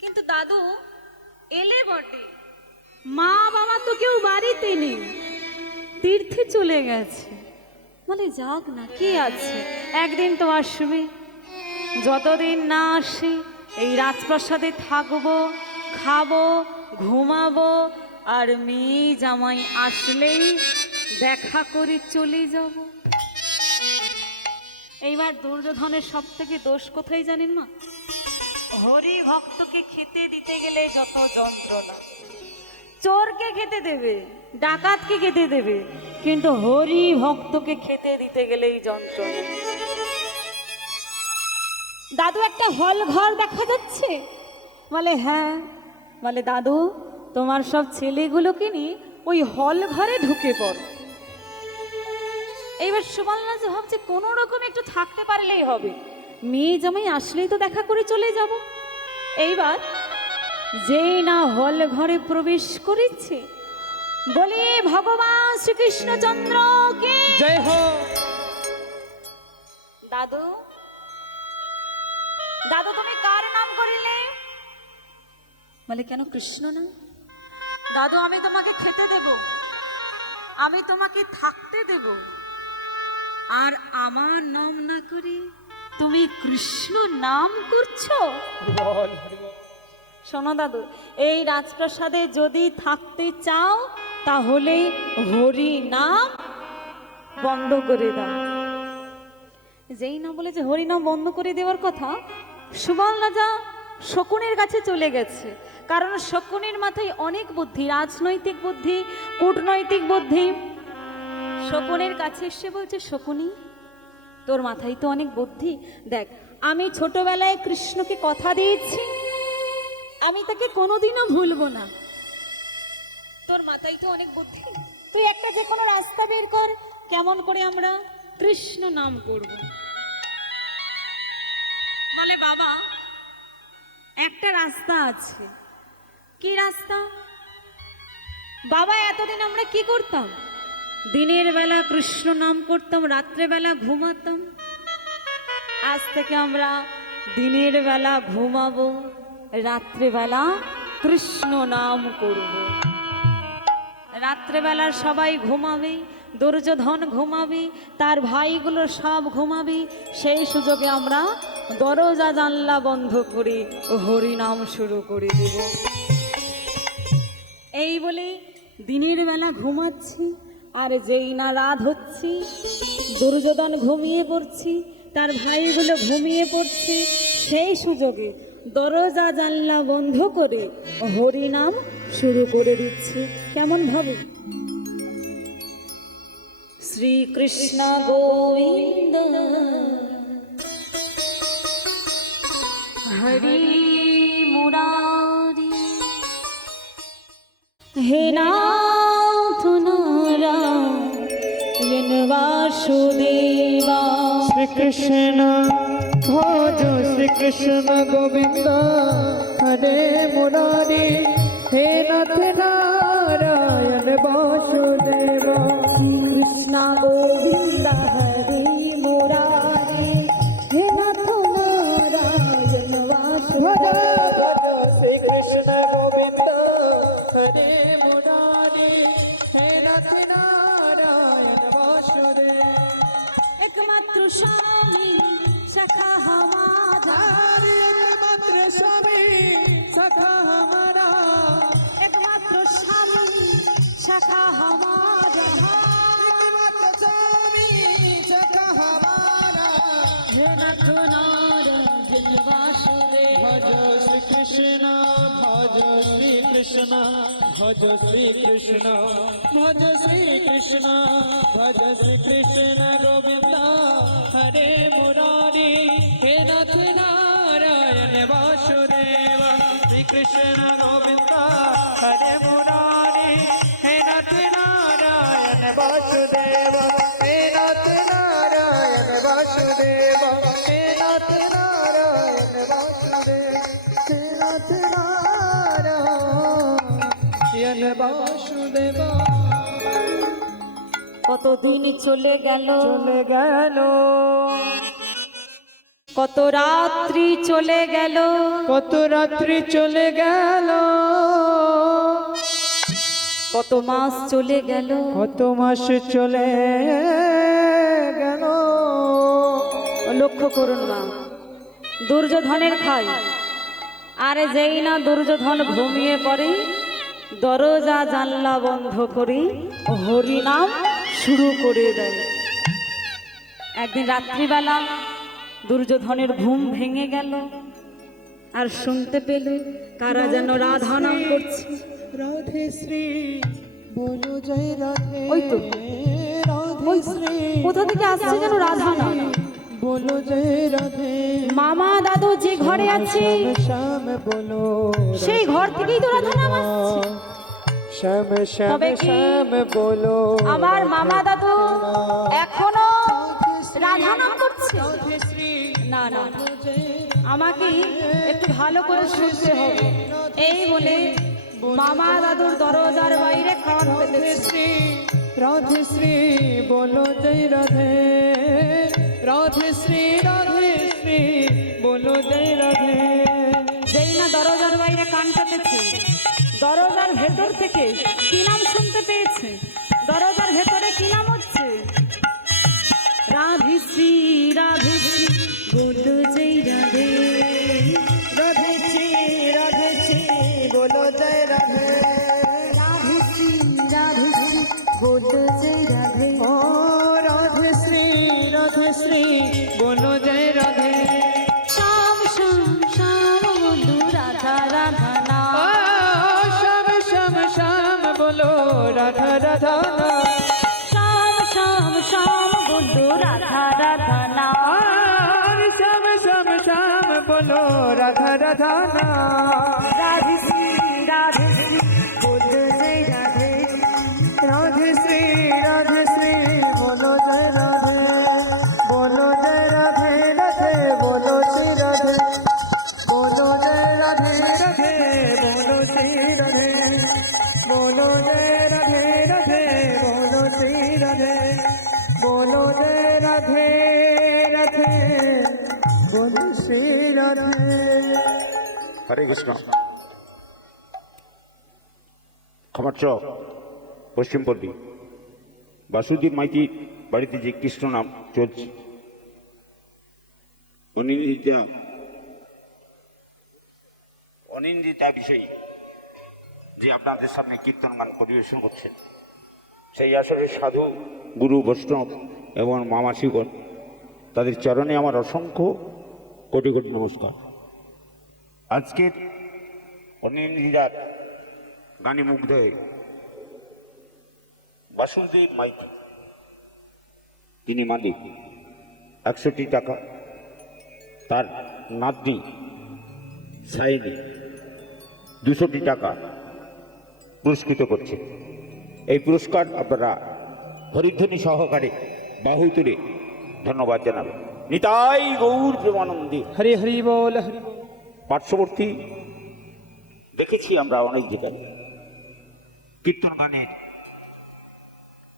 কিন্তু দাদু এলে বটে, মা বাবা তো কেউ বাড়িতে নেই, তীর্থে চলে গেছে। বলে যাক না, কি আছে, একদিন তো আসবে, যতদিন না আসে এই রাজপ্রাসাদে থাকবো, খাবো, ঘুমাবো, আর মেয়ে জামাই আসলেই দেখা করে চলে যাব। এইবার দুর্যোধনের সব থেকে দোষ কোথায় জানেন মা? হরি ভক্তকে খেতে দিতে গেলে যত যন্ত্রণা, চোরকে খেতে দেবে, ডাকাতকে খেতে দেবে, কিন্তু হরি ভক্তকে খেতে দিতে গেলেই যন্ত্রণা। দাদু একটা হল ঘর দেখা যাচ্ছে? বলে হ্যাঁ। বলে দাদু তোমার সব ছেলেগুলোকে নিয়ে ওই হল ঘরে ঢুকে পড়ো। এইবার সুবল রাজা ভাবছে কোনো রকম একটু থাকতে পারলেই হবে, মেয়ে জামাই আসলেই তো দেখা করে চলে যাব। এইবার যেই না হল ঘরে প্রবেশ করেছে, বলে ভগবান শ্রীকৃষ্ণচন্দ্র কে জয় হো। দাদু, দাদু তুমি কার নাম করিলে? বলে কেন কৃষ্ণ না? দাদু আমি তোমাকে খেতে দেব, আমি তোমাকে থাকতে দেব, আর আমার নাম না করি তুমি কৃষ্ণ নাম করছো? হরি বল, হরি বল। শোনো দাদু, এই রাজপ্রাসাদে যদি থাকতে চাও তাহলে হরি নাম বন্ধ করে দাও। যেই না বলেছে হরি নাম বন্ধ করে দেওয়ার কথা, সুবল রাজা শকুনের কাছে চলে গেছে। কারণ শকুনের মাথায় অনেক বুদ্ধি, রাজনৈতিক বুদ্ধি, কূটনৈতিক বুদ্ধি। শকুনের কাছে এসে বলছে, শকুনি তোর মাথায় তো অনেক বুদ্ধি, দেখ আমি ছোটবেলায় কৃষ্ণকে কথা দিয়েছি, আমি তাকে কোনোদিনও ভুলবো না। তোর মাথায় তো অনেক বুদ্ধি, তুই একটা যে কোনো রাস্তা বের কর, কেমন করে আমরা কৃষ্ণ নাম করব। বলে, বাবা একটা রাস্তা আছে। কি রাস্তা? বাবা এতদিন আমরা কি করতাম? দিনের বেলা কৃষ্ণ নাম করতাম, রাত্রে বেলা ঘুমাতাম। আজ থেকে আমরা দিনের বেলা ঘুমাবো, রাত্রেবেলা কৃষ্ণ নাম করব। রাত্রেবেলা সবাই ঘুমাবে, দুর্যোধন ঘুমাবে, তার ভাইগুলো সব ঘুমাবে। সেই সুযোগে আমরা দরজা জানলা বন্ধ করে হরি নাম শুরু করে দেব। এই বলে দিনের বেলা ঘুমাচ্ছি, আর যেই না রাত হচ্ছে, দুর্যোধন ঘুমিয়ে পড়ছি, তার ভাইগুলো ঘুমিয়ে পড়ছে। সেই সুযোগে দরজা জানলা বন্ধ করে হরি নাম শুরু করে দিচ্ছি। কেমন ভাবো? শ্রীকৃষ্ণ গোবিন্দ হরি মুরারি, হে নাথ নারায়ণ বাসুদেবা। শ্রীকৃষ্ণ ভজ শ্রীকৃষ্ণ গোবিন্দ হরে মুরারি, হে নাথ নারায়ণ বাসুদেব। কৃষ্ণ গোবিন্দ হরি মুরারি, হে নাথ নারায়ণ বাসুদেব। শ্রীকৃষ্ণ গোবিন্দ হরে মুরারি, হে নাথ নারায়ণ বাসুদেব। একমাত্র স্বামী সখা হামারা, একমাত্র স্বামী সখা হামারা, একমাত্র স্বামী সখা হামারা, একমাত্র স্বামী সখা হামারা। হে নাথ নারায়ণ বাসুদেব। ভজ শ্রীকৃষ্ণ ভজ শ্রীকৃষ্ণ ভজ শ্রীকৃষ্ণ ভজ শ্রীকৃষ্ণ ভজ শ্রীকৃষ্ণ গোবিন্দ হরে মুরারি, হে নাথ নারায়ণ বাসুদেব। শ্রীকৃষ্ণ গোবিন্দ হরে মুরারি, হে নাথ নারায়ণ বাসুদেব। হে নাথ নারায়ণ বাসুদেব, হে নাথ নারায়ণ বাসুদেব, হে নাথ নারায়ণ বাসুদেব। কতদিন চলে গেল, চলে গেল, কত রাত্রি চলে গেল, কত রাত্রি চলে গেল, কত মাস চলে গেল, কত মাস চলে গেল। লক্ষ্য করুন মা, দুর্যোধনের খাই, আরে যেই না দুর্যোধন ঘুমিয়ে পড়ে, দরজা জানলা বন্ধ করে হরি নাম শুরু করে দেয়। একদিন রাত্রিবেলা দুর্যোধনের ঘুম ভেঙে গেল, আর শুনতে পেল কারা যেন রাধা নাম করছে। রাধে শ্রী বলো জয় রাধে, ওই তো, রাধে শ্রী কোথা থেকে আসছে যেন রাধা নাম। বলো জয় রাধে, মামা দাদু যে ঘরে আছে শ্যাম বলো, সেই ঘর থেকেই তো রাধা নাম আসছে। শ্যাম শ্যাম তবে কি শ্যাম বলো, আমার মামা দাদু এখনো রাধা নাম করছে? রাধে শ্রী না না না, আমাকে একটু ভালো করে শুনতে হবে। এই বলে মামা দাদুর দরজার বাইরে কান পেতেছে। রাধে শ্রী বলো জয় রাধে, রাধে শ্রী বলো জয় রাধে। যেই না দরজার বাইরে কান পেতেছে, দরজার ভেতর থেকে কি নাম শুনতে পেয়েছে? দরজার ভেতরে কি নাম হচ্ছে? রাধে শ্রী বলো জয় রাধে রাধে শ্রী বলো জয় রাধে রাধে শ্রী বলো জয় রাধে ও রাধে শ্রী বলো জয় রাধে শ্যাম শ্যাম শ্যাম বলো রাধা রাধা না ও শ্যাম শ্যাম শ্যাম বলো রাধা রাধা না শ্যাম শ্যাম শ্যাম বলো রাধা রাধা না আর শ্যাম শ্যাম শ্যাম বলো রাধা রাধা না রাধে শ্রী বলো জয় রাধে রাধে শ্রী বলো জয় রাধে বলো জয় রাধে রাধে বলো শ্রী রাধে বলো জয় রাধে রাধে বলো শ্রী রাধে বলো জয় রাধে রাধে বলো শ্রী রাধে বলো জয় রাধে রাধে বলো শ্রী রাধে হরে কৃষ্ণ। খামার চক পশ্চিমপল্লী বাসুদেব মাইতির বাড়িতে যে কৃষ্ণ নাম চলছে, অনিন্দিতা বিষয়ী যে আপনাদের সামনে কীর্তন গান পরিবেশন করছেন, সেই আসলে সাধু গুরু বৈষ্ণব এবং মামাসিগণ, তাদের চরণে আমার অসংখ্য কোটি কোটি নমস্কার। আজকের অনিন্দিতার গানে মুগ্ধ হয়ে বাসুদেব মাইতি, তিনি মালিক 100টি টাকা, তার নাতনি সাইনি 200টি টাকা পুরস্কৃত করছে। এই পুরস্কার আপনারা হরিধ্বনি সহকারে বাহু তুলে ধন্যবাদ জানাবেন। নিতাই গৌর প্রেমানন্দে। হরি হরি বল হরি বল। পার্শ্ববর্তী দেখেছি আমরা অনেক জায়গায় কীর্তন গানের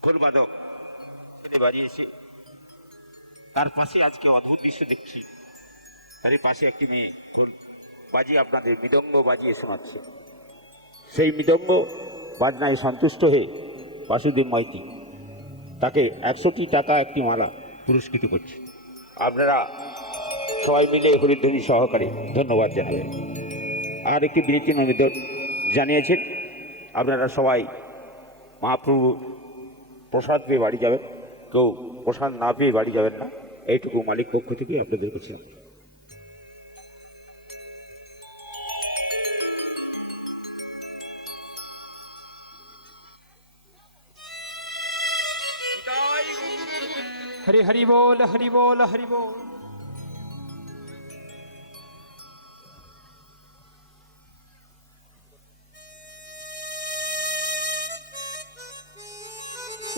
খোলবাদক বাজিয়েছে, তার পাশে আজকে অদ্ভুত দৃশ্য দেখছি, তার পাশে একটি মেয়ে খোল বাজিয়ে আপনাদের মৃদঙ্গ বাজিয়ে শোনাচ্ছে। সেই মৃদঙ্গ বাজনায় সন্তুষ্ট হয়ে বাসুদেব মাইতি তাকে 100টি টাকা একটি মালা পুরস্কৃত করছে। আপনারা সবাই মিলে হরিধ্বনি সহকারে ধন্যবাদ জানাবেন। আর একটি বিনীত নিবেদন জানিয়েছেন, আপনারা সবাই মহাপ্রভু প্রসাদ পেয়ে বাড়ি যাবেন, কেউ প্রসাদ না পেয়ে বাড়ি যাবেন না, এইটুকু মালিক পক্ষ থেকে আপনাদের কাছে। হরি হরি বল হরি বল হরি বল।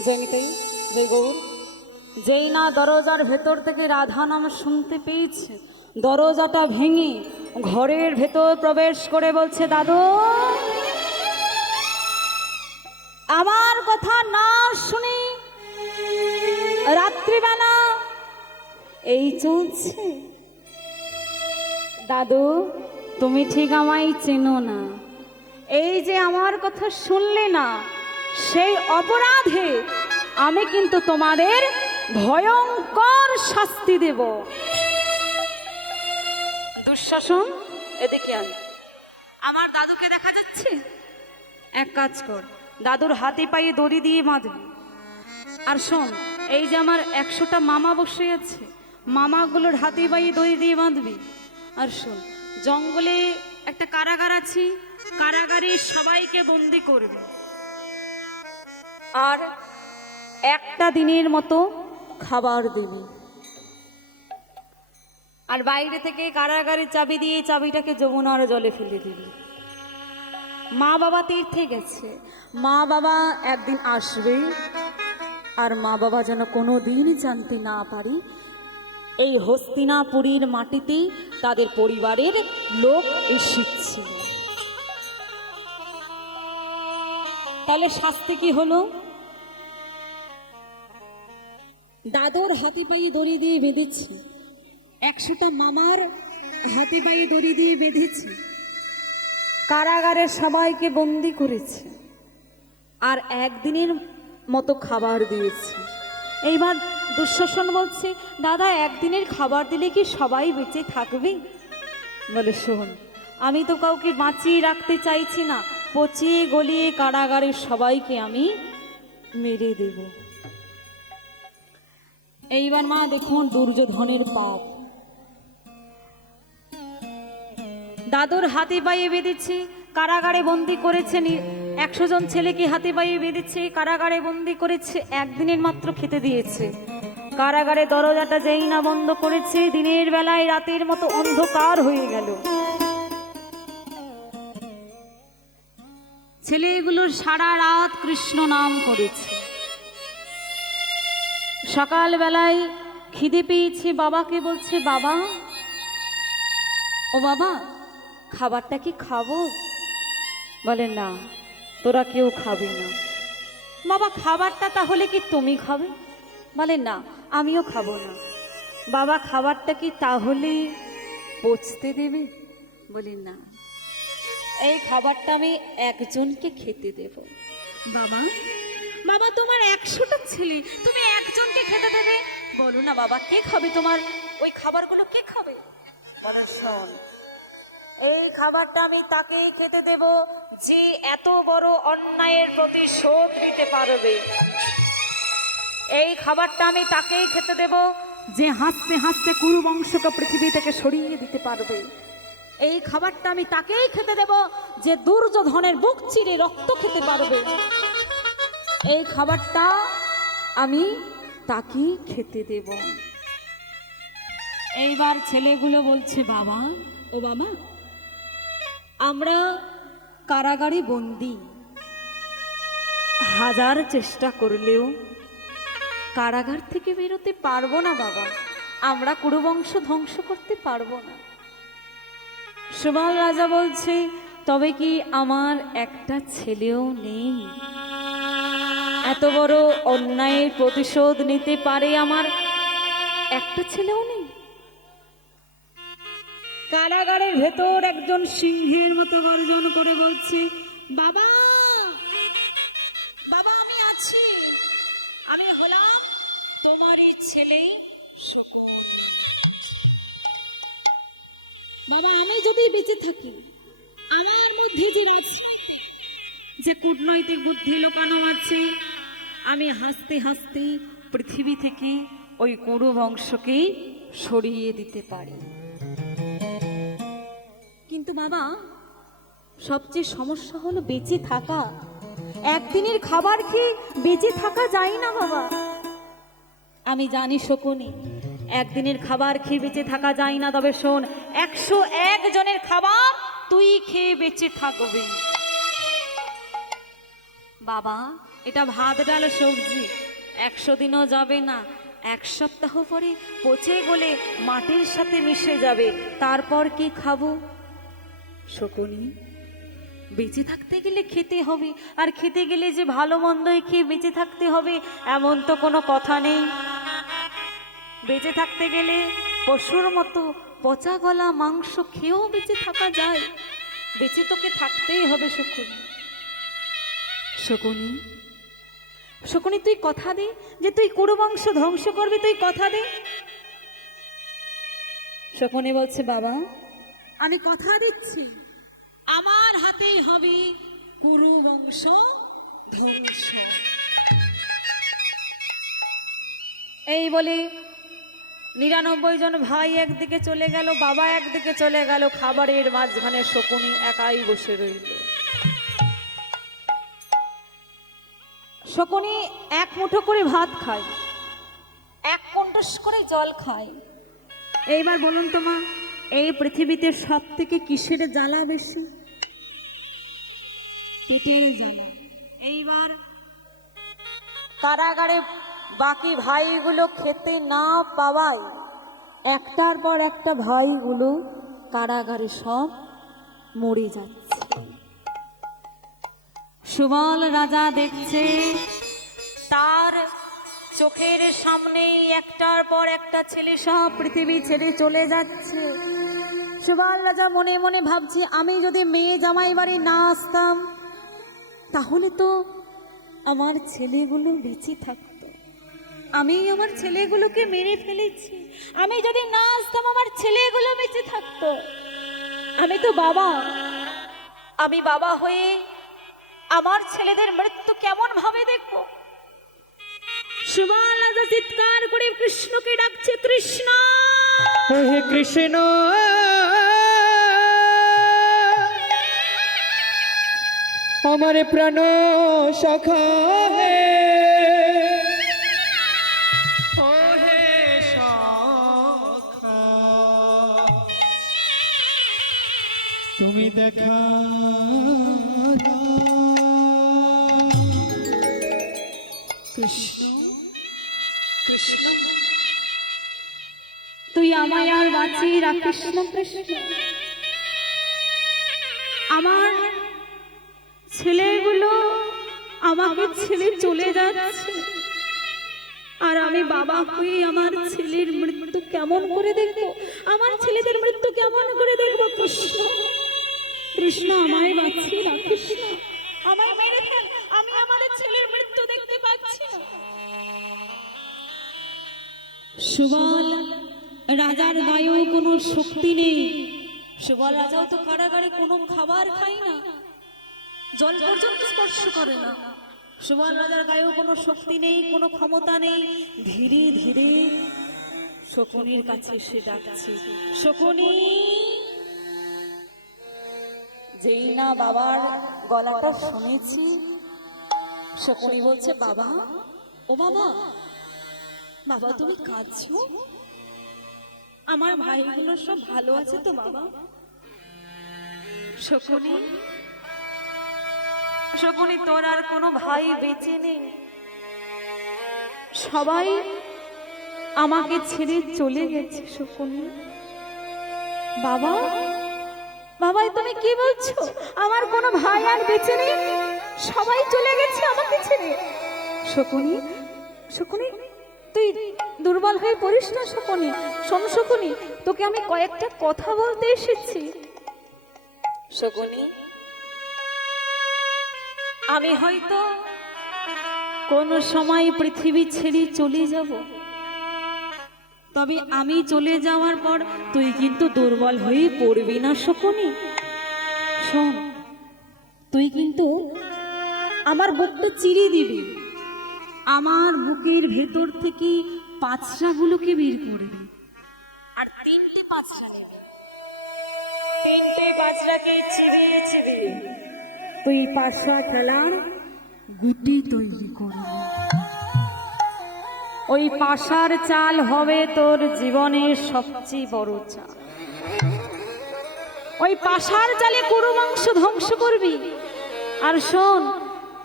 জেনিতেই জয় গৌর, যেই না দরজার ভেতর থেকে রাধা নাম শুনতে পেয়েছে, দরজাটা ভেঙে ঘরের ভেতর প্রবেশ করে বলছে, দাদু আমার কথা না শুনে রাত্রিবেলা এই চলছে। দাদু তুমি ঠিক আমায় চেনো না, এই যে আমার কথা শুনলে না, সেই অপরাধে আমি কিন্তু তোমাদের ভয়ঙ্কর শাস্তি দেব। দুঃশাসন এদিকে আয়। আমার দাদুকে দেখা যাচ্ছে? এক কাজ কর, দাদুর হাতে পায়ে দড়ি দিয়ে বাঁধবি। আর শোন, এই যে আমার 100টা মামা বসে আছে, মামাগুলোর হাতে পায়ে দড়ি দিয়ে বাঁধবি। আর শোন, জঙ্গলে একটা কারাগার আছে, কারাগারে সবাইকে বন্দি করবে, আর একটা দিনের মতো খাবার দেবে। আর বাইরে থেকে কারাগারের চাবি দিয়ে চাবিটাকে যমুনার জলে ফেলে দিবি। মা বাবা তীর্থে গেছে, মা বাবা একদিন আসবে, আর মা বাবা যেন কোনো দিন জানতে না পারি এই হস্তিনাপুরীর মাটিতে তাদের পরিবারের লোক এসেছিল। তাহলে শাস্তি কি হলো? দাদুর হাতে পায়ে দড়ি দিয়ে বেঁধেছি, 100টা মামার হাতে পায়ে দড়ি দিয়ে বেঁধেছি, কারাগারে সবাইকে বন্দি করেছে, আর একদিনের মতো খাবার দিয়েছে। এইবার দুঃশাসন বলছে, দাদা একদিনের খাবার দিলে কি সবাই বেঁচে থাকবে? বলে, শোন, আমি তো কাউকে বাঁচিয়ে রাখতে চাইছি না, পচিয়ে গলিয়ে কারাগারের সবাইকে আমি মেরে দেব। এইবার মা দেখুন দুর্যোধনের পাপ। দাদুর হাতে পায়ে বেঁধেছে, কারাগারে বন্দি করেছে, 100 জন ছেলেকে হাতে পায়ে বেঁধেছে, কারাগারে বন্দি করেছে, একদিনের মাত্র খেতে দিয়েছে। কারাগারে দরজাটা যেই না বন্ধ করেছে, দিনের বেলায় রাতের মতো অন্ধকার হয়ে গেল। ছেলেগুলোর সারা রাত কৃষ্ণ নাম করেছে। সকাল বেলায় খিদে পেয়েছে, বাবাকে বলছে, বাবা, ও বাবা, খাবারটা কি খাবো? বলে, না, তোরা কেউ খাবি না। বাবা, খাবারটা তাহলে কি তুমি খাবে? বলে, না, আমিও খাবো না। বাবা, খাবারটা কি তাহলে পচতে দেবে? বলি, না, এই খাবারটা আমি একজনকে খেতে দেব। বাবা, বাবা, তোমার 100টা ছেলে, তুমি একজনকে খেতে দেবে? বলো না বাবা, কে খাবে তোমার ওই খাবারগুলো, কে খাবে? বলে, শোন, এই খাবারটা আমি তাকেই খেতে দেব যে এত বড় অন্যায়ের প্রতিশোধ নিতে পারবে। এই খাবারটা আমি তাকেই খেতে দেব যে হাসতে হাসতে কুরু বংশকে পৃথিবী থেকে সরিয়ে দিতে পারবে। এই খাবারটা আমি তাকেই খেতে দেব যে দুর্যোধনের বুক চিরে রক্ত খেতে পারবে। এই খাবারটা আমি তাকেই খেতে দেব। এইবার ছেলেগুলো বলছে, বাবা, ও বাবা, আমরা কারাগারে বন্দি, হাজার চেষ্টা করলেও কারাগার থেকে বেরোতে পারবো না বাবা, আমরা কুরুবংশ ধ্বংস করতে পারবো না। সুবল রাজা বলছে, তবে কি আমার একটা ছেলেও নেই? এত বড় অন্যায়ের প্রতিশোধ নিতে পারে আমার একটা ছেলেও নেই? কারাগারের ভেতর একজন সিংহের মতো গর্জন করে বলছে, বাবা, বাবা, আমি আছি, আমি হলাম তোমারই ছেলে শকুন। বাবা, আমি যদি বেঁচে থাকি, আমার মধ্যে যে কূটনৈতিক বুদ্ধি লুকানো আছে, আমি হাসতে হাসতে পৃথিবী থেকে ওই কুরু বংশকে সরিয়ে দিতে পারি। কিন্তু বাবা, সবচেয়ে সমস্যা হলো বেঁচে থাকা। একদিনের খাবার খেয়ে বেঁচে থাকা যায় না বাবা। আমি জানি শকুনি, একদিনের খাবার খেয়ে বেঁচে থাকা যায় না, তবে শোন, 101 জনের খাবার তুই খেয়ে বেঁচে থাকবি। বাবা, এটা ভাত ডাল সবজি, 100 দিনও যাবে না, 1 সপ্তাহ পরে পচে গলে মাটির সাথে মিশে যাবে, তারপর কি খাবো? শকুনি, বেঁচে থাকতে গেলে খেতে হবে, আর খেতে গেলে যে ভালো মন্দই খেয়ে বেঁচে থাকতে হবে এমন তো কোনো কথা নেই। বেঁচে থাকতে গেলে পশুর মতো পচা গলা মাংস খেয়েও বেঁচে থাকা যায়। বেঁচে তোকে থাকতেই হবে শকুনি। শকুনি, শকুনি, তুই কথা দে যে তুই কুরু বংশ ধ্বংস করবি, তুই কথা দে। শকুনি বলছে, বাবা, আমি কথা দিচ্ছি, আমার হাতেই হবে কুরু বংশ ধ্বংস। এই বলে 99 জন ভাই একদিকে চলে গেল, বাবা একদিকে চলে গেল, খাবারের মাঝখানে শকুনি একাই বসে রইল। শকুনি 1 মুঠো করে ভাত খায়, 1 কণ্ঠস করে জল খায়। এইবার বলুন তো মা, এই পৃথিবীতে সব থেকে কিসের জ্বালা বেশি? পেটের জ্বালা। এইবার কারাগারে বাকি ভাইগুলো খেতে না পাওয়ায় একটার পর একটা ভাইগুলো কারাগারে সব মরে যাচ্ছে। সুবল রাজা দেখছে তার চোখের সামনেই একটার পর একটা ছেলে সব পৃথিবী ছেড়ে চলে যাচ্ছে। সুবল রাজা মনে মনে ভাবছে, আমি যদি মেয়ে জামাই বাড়ি না আসতাম তাহলে তো আমার ছেলেগুলো বেঁচে থাকতো। আমি আমার ছেলেগুলোকে মেরে ফেলেছি। আমি যদি না আসতাম আমার ছেলেগুলো বেঁচে থাকতো। আমি তো বাবা, আমি বাবা হয়ে আমার ছেলেদের মৃত্যু কেমন ভাবে দেখবো। সুবল রাজা চিৎকার করে কৃষ্ণকে ডাকছে, কৃষ্ণ হে কৃষ্ণ আমার প্রাণ সখা হে ও হে সখা তুমি দেখা কৃষ্ণ, কৃষ্ণ তুই আমায় আর বাঁচিয়ে রাখিস না কৃষ্ণ। আমার ছেলেগুলো আমাকে ছেড়ে চলে যাচ্ছে, আর আমি বাবা হয়ে আমার ছেলের মৃত্যু কেমন করে দেখবো, আমার ছেলেদের মৃত্যু কেমন করে দেখবো। কৃষ্ণ, কৃষ্ণ আমায় বাঁচিয়ে রাখিস না, আমায় মেরে ফেল, আমি আমাদের ছেলের মৃত্যু দেখতে পাচ্ছি না। সুবল রাজার গায়েও কোনো শক্তি নেই। সুবল রাজাও তো কারাগারে কোনো খাবার খায় না, জল পর্যন্ত স্পর্শ করে না। সুবল রাজার গায়েও কোনো শক্তি নেই, কোনো ক্ষমতা নেই। ধীরে ধীরে শকুনির কাছে এসে ডাকছে, শকুনি। যেই না বাবার গলাটা শুনেছি, শকুনি বলছে, বাবা, ও বাবা, বাবা তুমি কাঁদছো? আমার ভাইগুলো সব ভালো আছে তো বাবা? শকুনি, শকুনি তোর আর কোনো ভাই বেঁচে নেই, সবাই আমাকে ছেড়ে চলে গেছে। শকুনি, বাবা, বাবা তুমি কি বলছো? আমার কোনো ভাই আর বেঁচে নেই, সবাই চলে গেছে আমাকে ছেড়ে। শকুনি, শকুনি তুই দুর্বল হয়ে পড়িস না শকুনি। শোন শকুনি, তোকে আমি কয়েকটা কথা বলতে এসেছি। শকুনি, আমি হয়তো কোন সময় পৃথিবী ছেড়ে চলে যাব, তবে আমি চলে যাওয়ার পর তুই কিন্তু দুর্বল হয়ে পড়বি না শকুনি। শোন, তুই কিন্তু আমার বুকটা চিরে দিবি, আমার বুকের ভেতর থেকে পাঁচড়াগুলোকে বের করবি, আর তিনটে পাঁচড়া নেবে। তিনটে পাঁচড়াকে চিবিয়ে চিবিয়ে তুই পাঁচড়া খেলার গুটি তৈরি করবি। ওই পাশার চাল হবে তোর জীবনের সবচেয়ে বড় চাল। ওই পাশার চালে কুরু বংশ ধ্বংস করবি। আর শোন,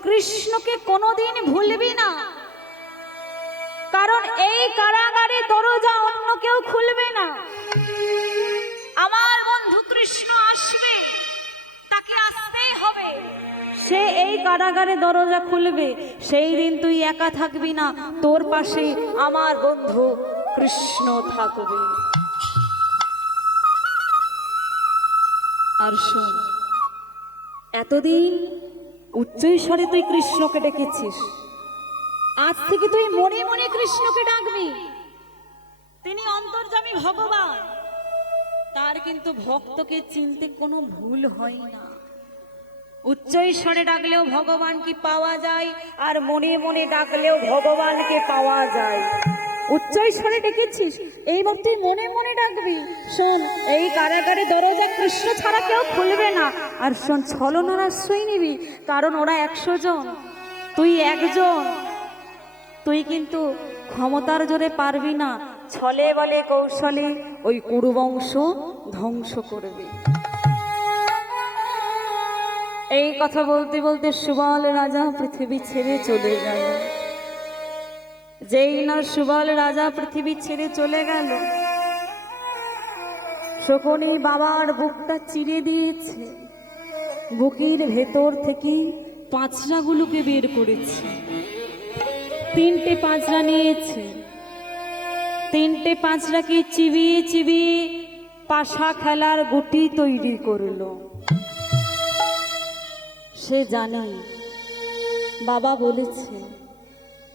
কৃষ্ণকে কোনোদিন ভুলবি না, কারণ এই কারাগারে দরজা অন্য কেউ খুলবে না। আমার বন্ধু কৃষ্ণ আসবে, তাকে আসতেই হবে। সে এই কারাগারে দরজা খুলবে, সেই দিন তুই একা থাকবি না, তোর পাশে আমার বন্ধু কৃষ্ণ থাকবে। আর শোন, এতদিন উচ্চস্বরে তুই কৃষ্ণকে ডেকেছিস, আজ থেকে তুই মনে মনে কৃষ্ণকে ডাকবি। তিনি অন্তর্যামী ভগবান, তার কিন্তু ভক্তকে চিনতে কোনো ভুল হয় না। উচ্চস্বরে ডাকলেও ভগবানকে পাওয়া যায়, আর মনে মনে ডাকলেও ভগবানকে পাওয়া যায়। উচ্চস্বরে ডেকেছিস, এইবার তুই মনে মনে ডাকবি। শোন, এই কারাগারে দরজা কৃষ্ণ ছাড়া কেউ খুলবে না। আর শোন, ছলনার আশ্রয় নিবি, কারণ ওরা 100 জন, তুই একজন। তুই কিন্তু ক্ষমতার জোরে পারবি না, ছলে বলে কৌশলে ওই কুরুবংশ ধ্বংস করবি। এই কথা বলতে বলতে সুবল রাজা পৃথিবী ছেড়ে চলে গেল। যেই না সুবল রাজা পৃথিবী ছেড়ে চলে গেল, শকুনি বাবার বুকটা চিরে দিয়েছে, বুকের ভেতর থেকে পাঁচড়াগুলোকে বের করেছে। তিনটে পাঁচড়া নিয়েছে, তিনটে পাঁচড়াকে চিবিয়ে চিবিয়ে পাশা খেলার গুটি তৈরি করলো। সে জানে বাবা বলেছে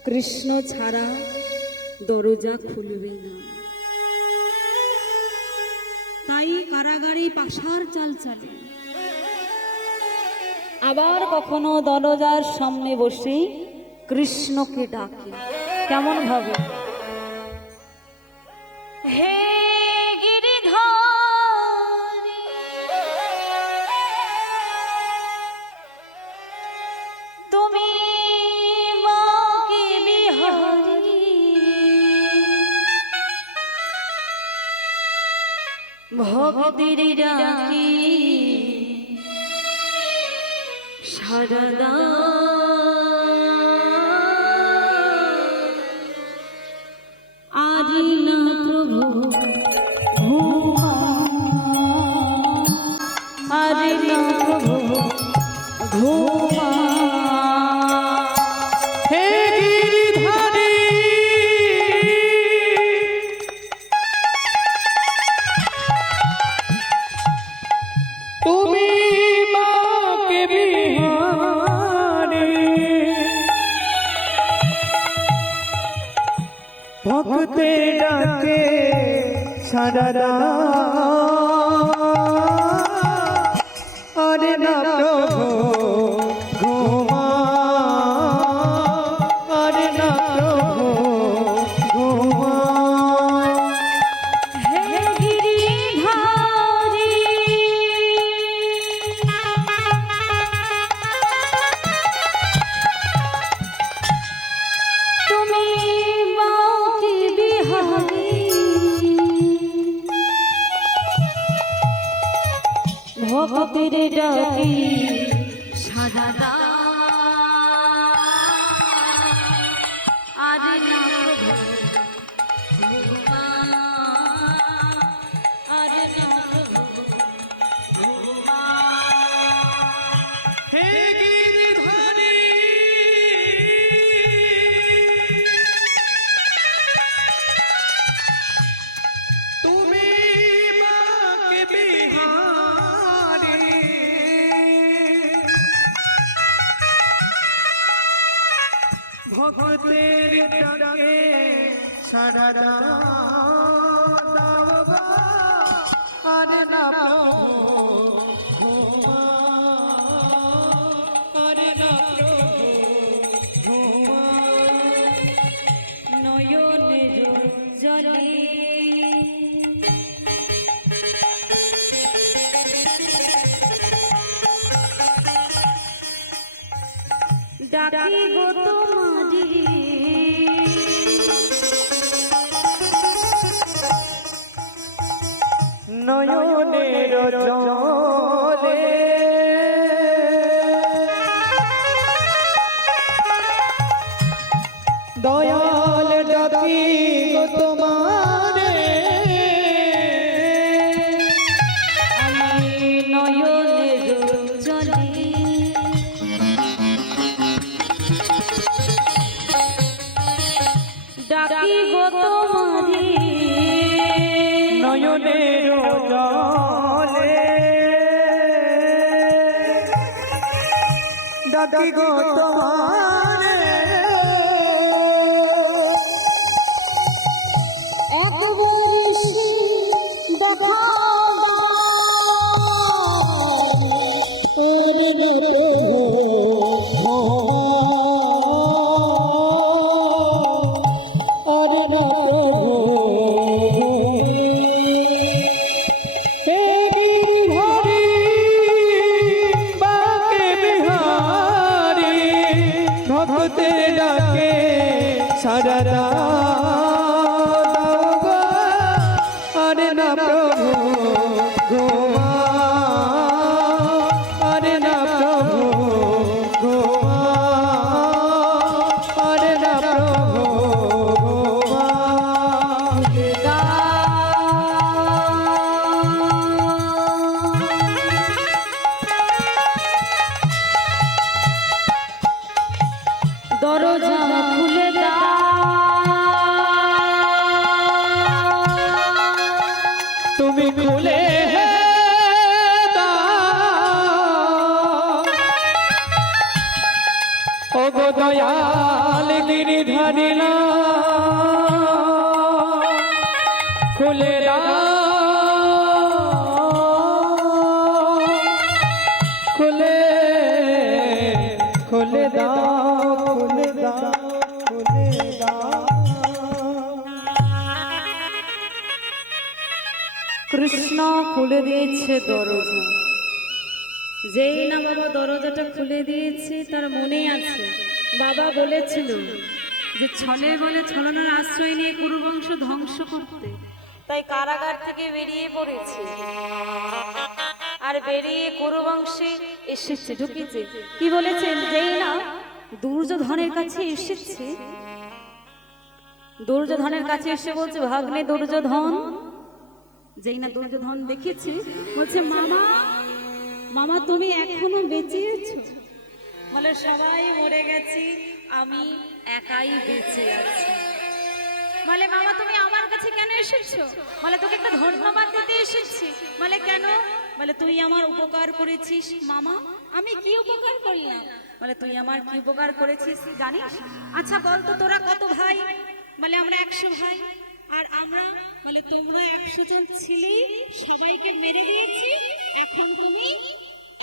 কৃষ্ণ ছাড়া দরজা খুলবে না। তাই কারাগারে পাশার চাল চালে, আবার কখনো দরজার সামনে বসে কৃষ্ণকে ডাকে। কেমন ভাবে, হে গিরিধারী, তুমি মাকে বিহারী, ভক্তির ডাকি সারদা, আজ না প্রভু ঘুমা, আজ না প্রভু ঘুমা। হে গিরিধারী, তুমি মাকে বিহারী, ভক্তের ডাকে সারদা, আরে না প্রভু ঘুমা, আরে না প্রভু ঘুমা। হে গিরিধারী, তুমি মাকে বিহারী, ভক্তের ডাকি সারদা, আজ না প্রভু ঘুমা, আজ না প্রভু ঘুমা। হে গিরিধারী, তুমি মাকে বিহারী, ভক্তের ডাকে সারদা, দাও গো, আরে না প্রভু ঘুমা, আরে না প্রভু ঘুমা। নয়নের জলে ডাকি গো তোমারি, নয়নের জলে দয়াল ডাকি গো তোমারে, আমি নয়নের জলে ডাকি গো তোমারি, নয়নের জলে ডাকি গো তোমারে, ভক্তের ডাকে সারদা, দাও গো, আরে না প্রভু ঘুমা, আরে না প্রভু ঘুমা, আরে না প্রভু ঘুমা। দরজা খুলে দাও, তুমি খুলে দাও, ও গো দয়াল গিরিধারী না, কৃষ্ণ খুলে দিয়েছে দরজা। যেই না বাবা দরজাটা খুলে দিয়েছে, তার মনে আছে বাবা বলেছিল যে ছলে বলে ছলনার আশ্রয় নিয়ে কুরুবংশ ধ্বংস করতে, তাই কারাগার থেকে বেরিয়ে পড়েছে। আর বেরিয়ে কুরুবংশে এসেছে, ঢুকেছে। কি বলেছেন? যেই না দুর্যোধনের কাছে এসেছে, দুর্যোধনের কাছে এসে বলছে, ভাগ্নে দুর্যোধন। যেই না দুর্যোধন দেখেছে, বলছে মামা, মামা তুমি এখনো বেঁচে আছো? বলে সবাই মরে গেছি, আমি একাই বেঁচে আছি। বলে মামা তুমি আমার কাছে কেন এসেছো? বলে তোকে একটা ধন্যবাদ দিতে এসেছি। বলে কেন? বলে তুই আমার উপকার করেছিস। মামা আমি কি উপকার করলাম? বলে তুই আমার কি উপকার করেছিস জানিস? আচ্ছা বল তো তোরা কত ভাই? বলে আমরা 100 ভাই। আর আমরা, বলে তোমরা 100 জন ছিলি, সবাইকে মেরে দিয়েছি, এখন তুমি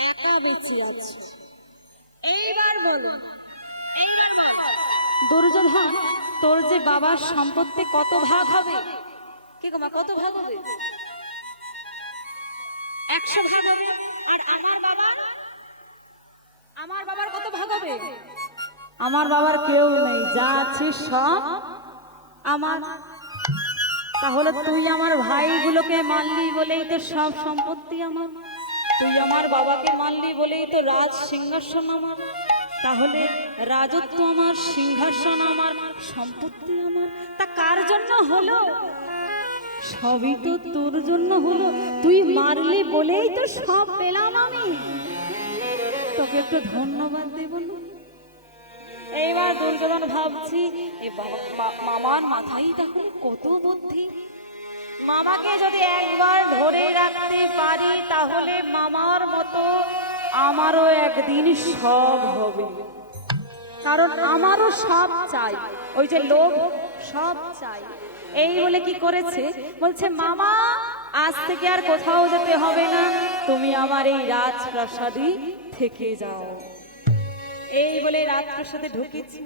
একা বেঁচে আছো। এইবার বলো দুর্যোধন, তোর যে বাবার সম্পত্তি কত ভাগ হবে? কি গো মা, কত ভাগ হবে? 100 ভাগ হবে। আর আমার বাবার কত ভাগ হবে? আমার বাবার কেউ নেই, যা আছে সব আমার। তাহলে তুই আমার ভাইগুলোকে মারলি বলেই তো সব সম্পত্তি আমার, তুই আমার বাবাকে মারলি বলেই তো রাজ সিংহাসন আমার। তাহলে রাজত্ব আমার, সিংহাসন আমার, সম্পত্তি আমার। তা কার জন্য হলো? সবই তো তোর জন্য হলো। তুই মারলি বলেই তো সব পেলাম আমি। তোকে একটু ধন্যবাদ দেব না? এইবার দুর্যোধন ভাবছি, এ মামার মাথায় তাহলে কত বুদ্ধি। মামাকে যদি একবার ধরে রাখতে পারি, তাহলে মামার মতো আমারও একদিন সব হবে। কারণ আমারও সব চাই, ওই যে লোভ, সব চাই। এই বলে কি করেছে? বলছে মামা আজ থেকে আর কোথাও যেতে হবে না, তুমি আমার এই রাজপ্রাসাদই থেকে যাও। এই বলে রাজপ্রাসাদে ঢুকেছি।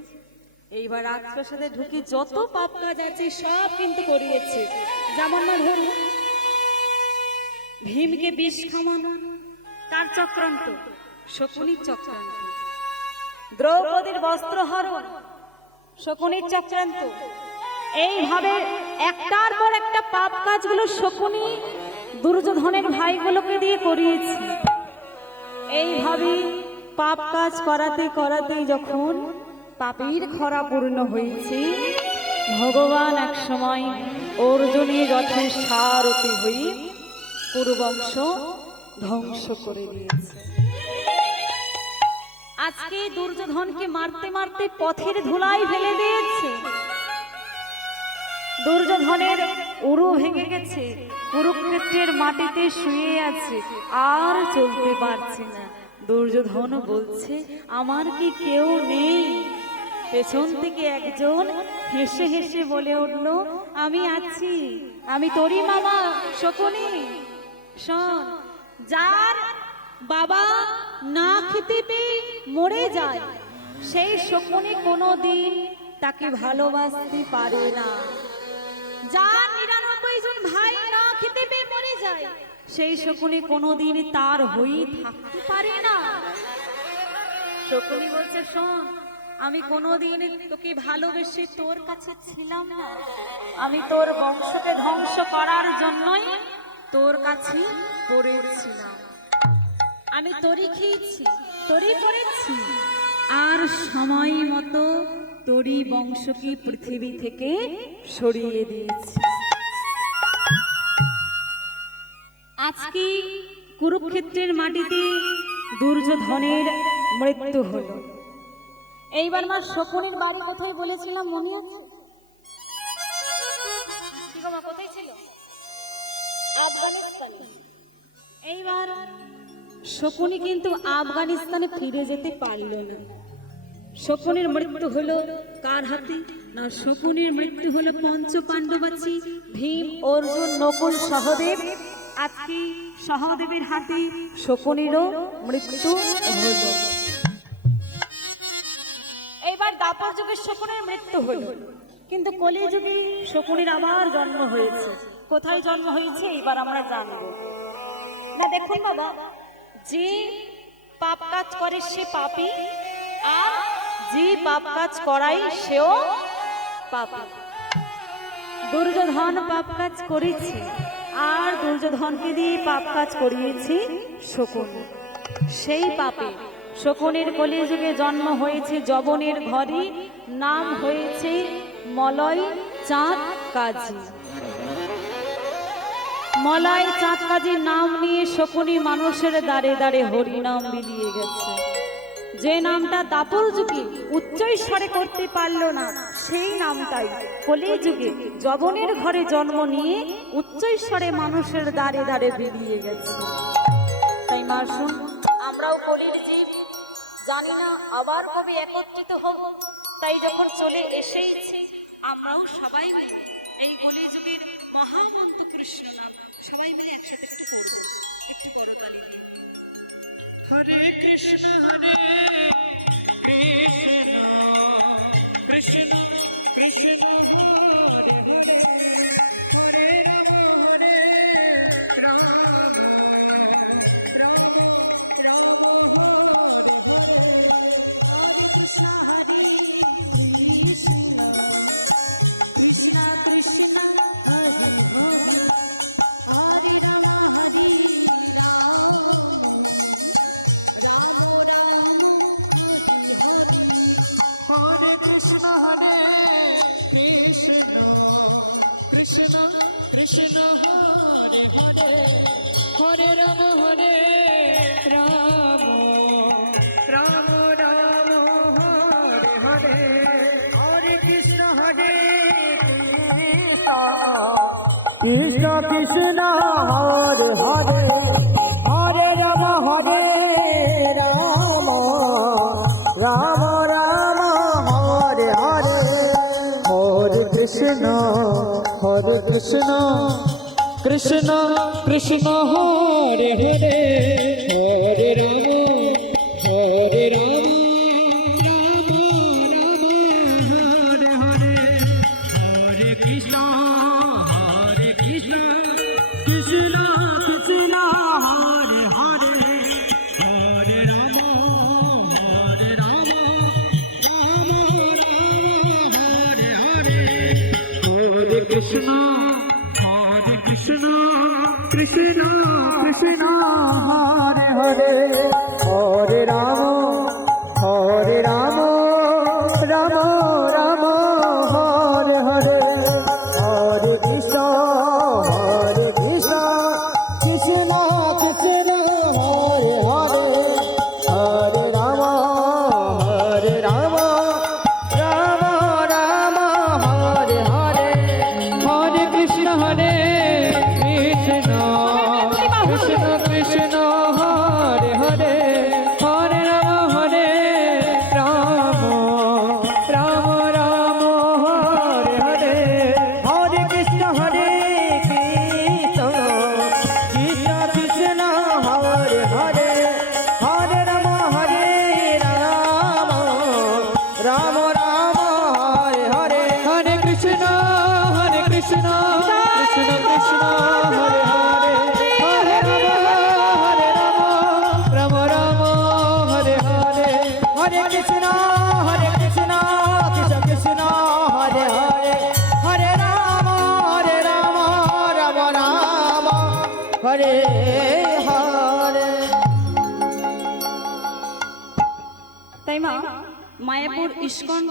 এইবার রাজপ্রাসাদে ঢুকে যত পাপ কাজ আছে সব কিন্তু করিয়েছে। যেমন না ধরুন, ভীমকে বিষ খাওয়ানো, তার চক্রান্ত, শকুনির চক্রান্ত। দ্রৌপদীর বস্ত্র হরণ, শকুনির চক্রান্ত। এইভাবে একটার পর একটা পাপ কাজগুলো শকুনি দুর্যোধনের ভাইগুলোকে দিয়ে করিয়েছে। এইভাবে পাপ কাজ করাতে করাতে যখন পাপের খরা পূর্ণ হয়েছে, ভগবান এক সময় অর্জুনের রথের সারথি হয়ে কুরুবংশ ধ্বংস করে দিয়েছে। আজকে দুর্যোধনকে মারতে মারতে পথের ধুলাই ফেলে দিয়েছে। দুর্যোধনের উরু ভেঙে গেছে, কুরুক্ষেত্রের মাটিতে শুয়ে আছে, আর চলতে পারছে না। দুর্যোধন বলছে আমার কি কেউ নেই? পেছন থেকে একজন হেসে হেসে বলে উঠল, আমি আছি, আমি তোরই মামা শকুনি। শোন, যার বাবা না খেতে পেয়ে মরে যায়, সেই শকুনি কোনোদিন তাকে ভালোবাসতে পারে না। যার 99 জন ভাই না খেতে পেয়ে মরে যায়, সেই শকুনি কোনোদিন তার হয়ে থাকতে পারে না। শকুনি বলছে শোন, আমি কোনোদিন তোকে ভালোবেসে তোর কাছে ছিলাম না, আমি তোর বংশকে ধ্বংস করার জন্যই তোর কাছে পড়েছিলাম। আমি তোরই খেয়েছি, তোরই করেছি, আর সময় মতো তোরই বংশকে পৃথিবী থেকে সরিয়ে দিয়েছি। আজকে কুরুক্ষেত্রের মাটিতে দুর্যোধনের মৃত্যু হলো। এইবার মা শকুনির বাড়ি কোথায় বলেছিলাম মনে আছে? কোথায় ছিল? আফগানিস্তানে। এইবার শকুনি কিন্তু আফগানিস্তানে ফিরে যেতে পারল না। শকুনির মৃত্যু হলো কার হাতে? না, শকুনির মৃত্যু হলো পঞ্চ পাণ্ডবাচী ভীম, অর্জুন, নকুল, সহদেব। আজকে সহদেবের হাতে শকুনিরও মৃত্যু হলো। এইবার দাপর যুগের শকুনের মৃত্যু হলো। কিন্তু কলিযুগে শকুনির আবার জন্ম হয়েছে। কোথায় জন্ম হয়েছে এবার আমরা জানবো না। দেখুন বাবা, যে পাপ কাজ করে সে পাপী, আর যে পাপ কাজ করাই সেও পাপী। দুর্যোধন পাপ কাজ করেছে, আর দুর্যোধনকে দিয়ে পাপ কাজ করিয়েছে শকুন। সেই পাপে শকুনের কলিযুগে জন্ম হয়েছে যবনের ঘরে, নাম হয়েছে মলয় চাঁদ কাজী। মলয় চাঁদ কাজীর নাম নিয়ে শকুনি মানুষের দ্বারে দ্বারে হরিনাম বিলিয়ে গেছে। যে নামটা দাপর যুগে উচ্চৈস্বরে করতে পারল না, সেই নামটাই কলিযুগে যবনের ঘরে জন্ম নিয়ে উচ্চৈস্বরে মানুষের দ্বারে দ্বারে বিলিয়ে গেছে। তাই মা শুন, আমরাও কলির জীব, জানি না আবার কবে একত্রিত হব। তাই যখন চলে এসেইছি, আমরাও সবাই মিলে এই কলিযুগের মহামন্ত্র কৃষ্ণ নাম সবাই মিলে একসাথে একটু করব। একটু করতালি দিন। হরে কৃষ্ণ কৃষ্ণ কৃষ্ণ হরে হরে, হরে রাম রাম রাম রাম হরে হরে, হরে কৃষ্ণ কৃষ্ণ কৃষ্ণ হরে হরে, হরে রাম হরে হরে কৃষ্ণ কৃষ্ণ কৃষ্ণ হরে হরে, হরে রাম রাম রাম রাম হরে হরে, হরে কৃষ্ণ কৃষ্ণ কৃষ্ণ হরে হরে, হরে রাম রাম রাম রাম হরে হরে, হরে কৃষ্ণ কৃষ্ণ কৃষ্ণ হরে হরে, হরে রাম রাম রাম হরে হরে, হরে কৃষ্ণ কৃষ্ণ কৃষ্ণ হরে হরে, হরে রাম রাম রাম হরে হরে, হরে কৃষ্ণ কৃষ্ণ কৃষ্ণ হরে হরে, হরে রাম রাম রাম হরে হরে, হরে কৃষ্ণ কৃষ্ণ কৃষ্ণ হরে হরে, হরে রাম রাম রাম হরে হরে, হরে কৃষ্ণ কৃষ্ণ কৃষ্ণ হরে হরে, হরে রাম রাম রাম হরে হরে, হরে কৃষ্ণ কৃষ্ণ কৃষ্ণ হরে হরে, হরে রাম রাম রাম হরে হরে, হরে কৃষ্ণ কৃষ্ণ কৃষ্ণ হরে হরে, হরে রাম রাম রাম হরে হরে, হরে কৃষ্ণ কৃষ্ণ কৃষ্ণ হরে হরে, হরে রাম রাম রাম হরে হরে। তাই মা, মায়াপুর ইস্কন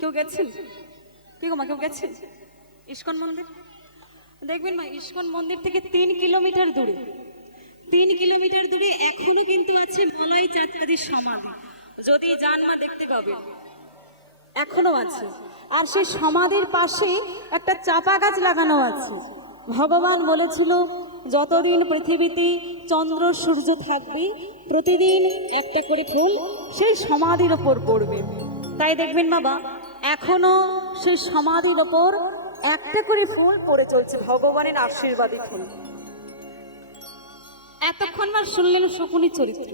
কেউ গেছেন? কেউ গেছেন ইস্কন মন্দির? দেখবেন মা, ইস্কন মন্দির থেকে 3 কিলোমিটার দূরে, 3 কিলোমিটার দূরে এখনো কিন্তু আছে মলয় চাঁদ কাজীর সমাধি। যদি যান মা দেখতে পাবেন, এখনো আছে। আর সেই সমাধির পাশে একটা চাপা গাছ লাগানো আছে। ভগবান বলেছিল, যতদিন পৃথিবীতে চন্দ্র সূর্য থাকবে, প্রতিদিন একটা করে ফুল সেই সমাধির ওপর পড়বে। তাই দেখবেন বাবা, এখনো সেই সমাধির ওপর একটা করে ফুল পড়ে চলছে, ভগবানের আশীর্বাদী ফুল। এতক্ষণ মা শুনলেন শকুনি চরিত্র,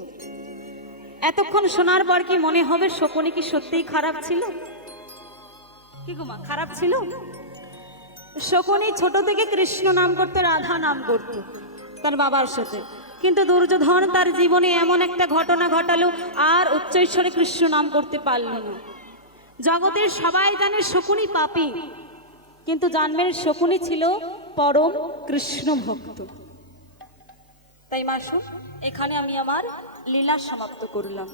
এতক্ষণ শোনার পর কি মনে হবে শকুনি কি সত্যিই খারাপ ছিল? কি গো মা, খারাপ ছিল? শকুনি ছোট থেকে কৃষ্ণ নাম করতে, রাধা নাম করত তার বাবার সাথে, কিন্তু দুর্যোধন তার জীবনে এমন একটা ঘটনা ঘটালো আর উচ্চৈঃস্বরে কৃষ্ণ নাম করতে পারল না। জগতের সবাই জানে শকুনি পাপী, কিন্তু জানবেন শকুনি ছিল পরম কৃষ্ণ ভক্ত। তাই মাসু, এখানে আমি আমার লীলা সমাপ্ত করলাম।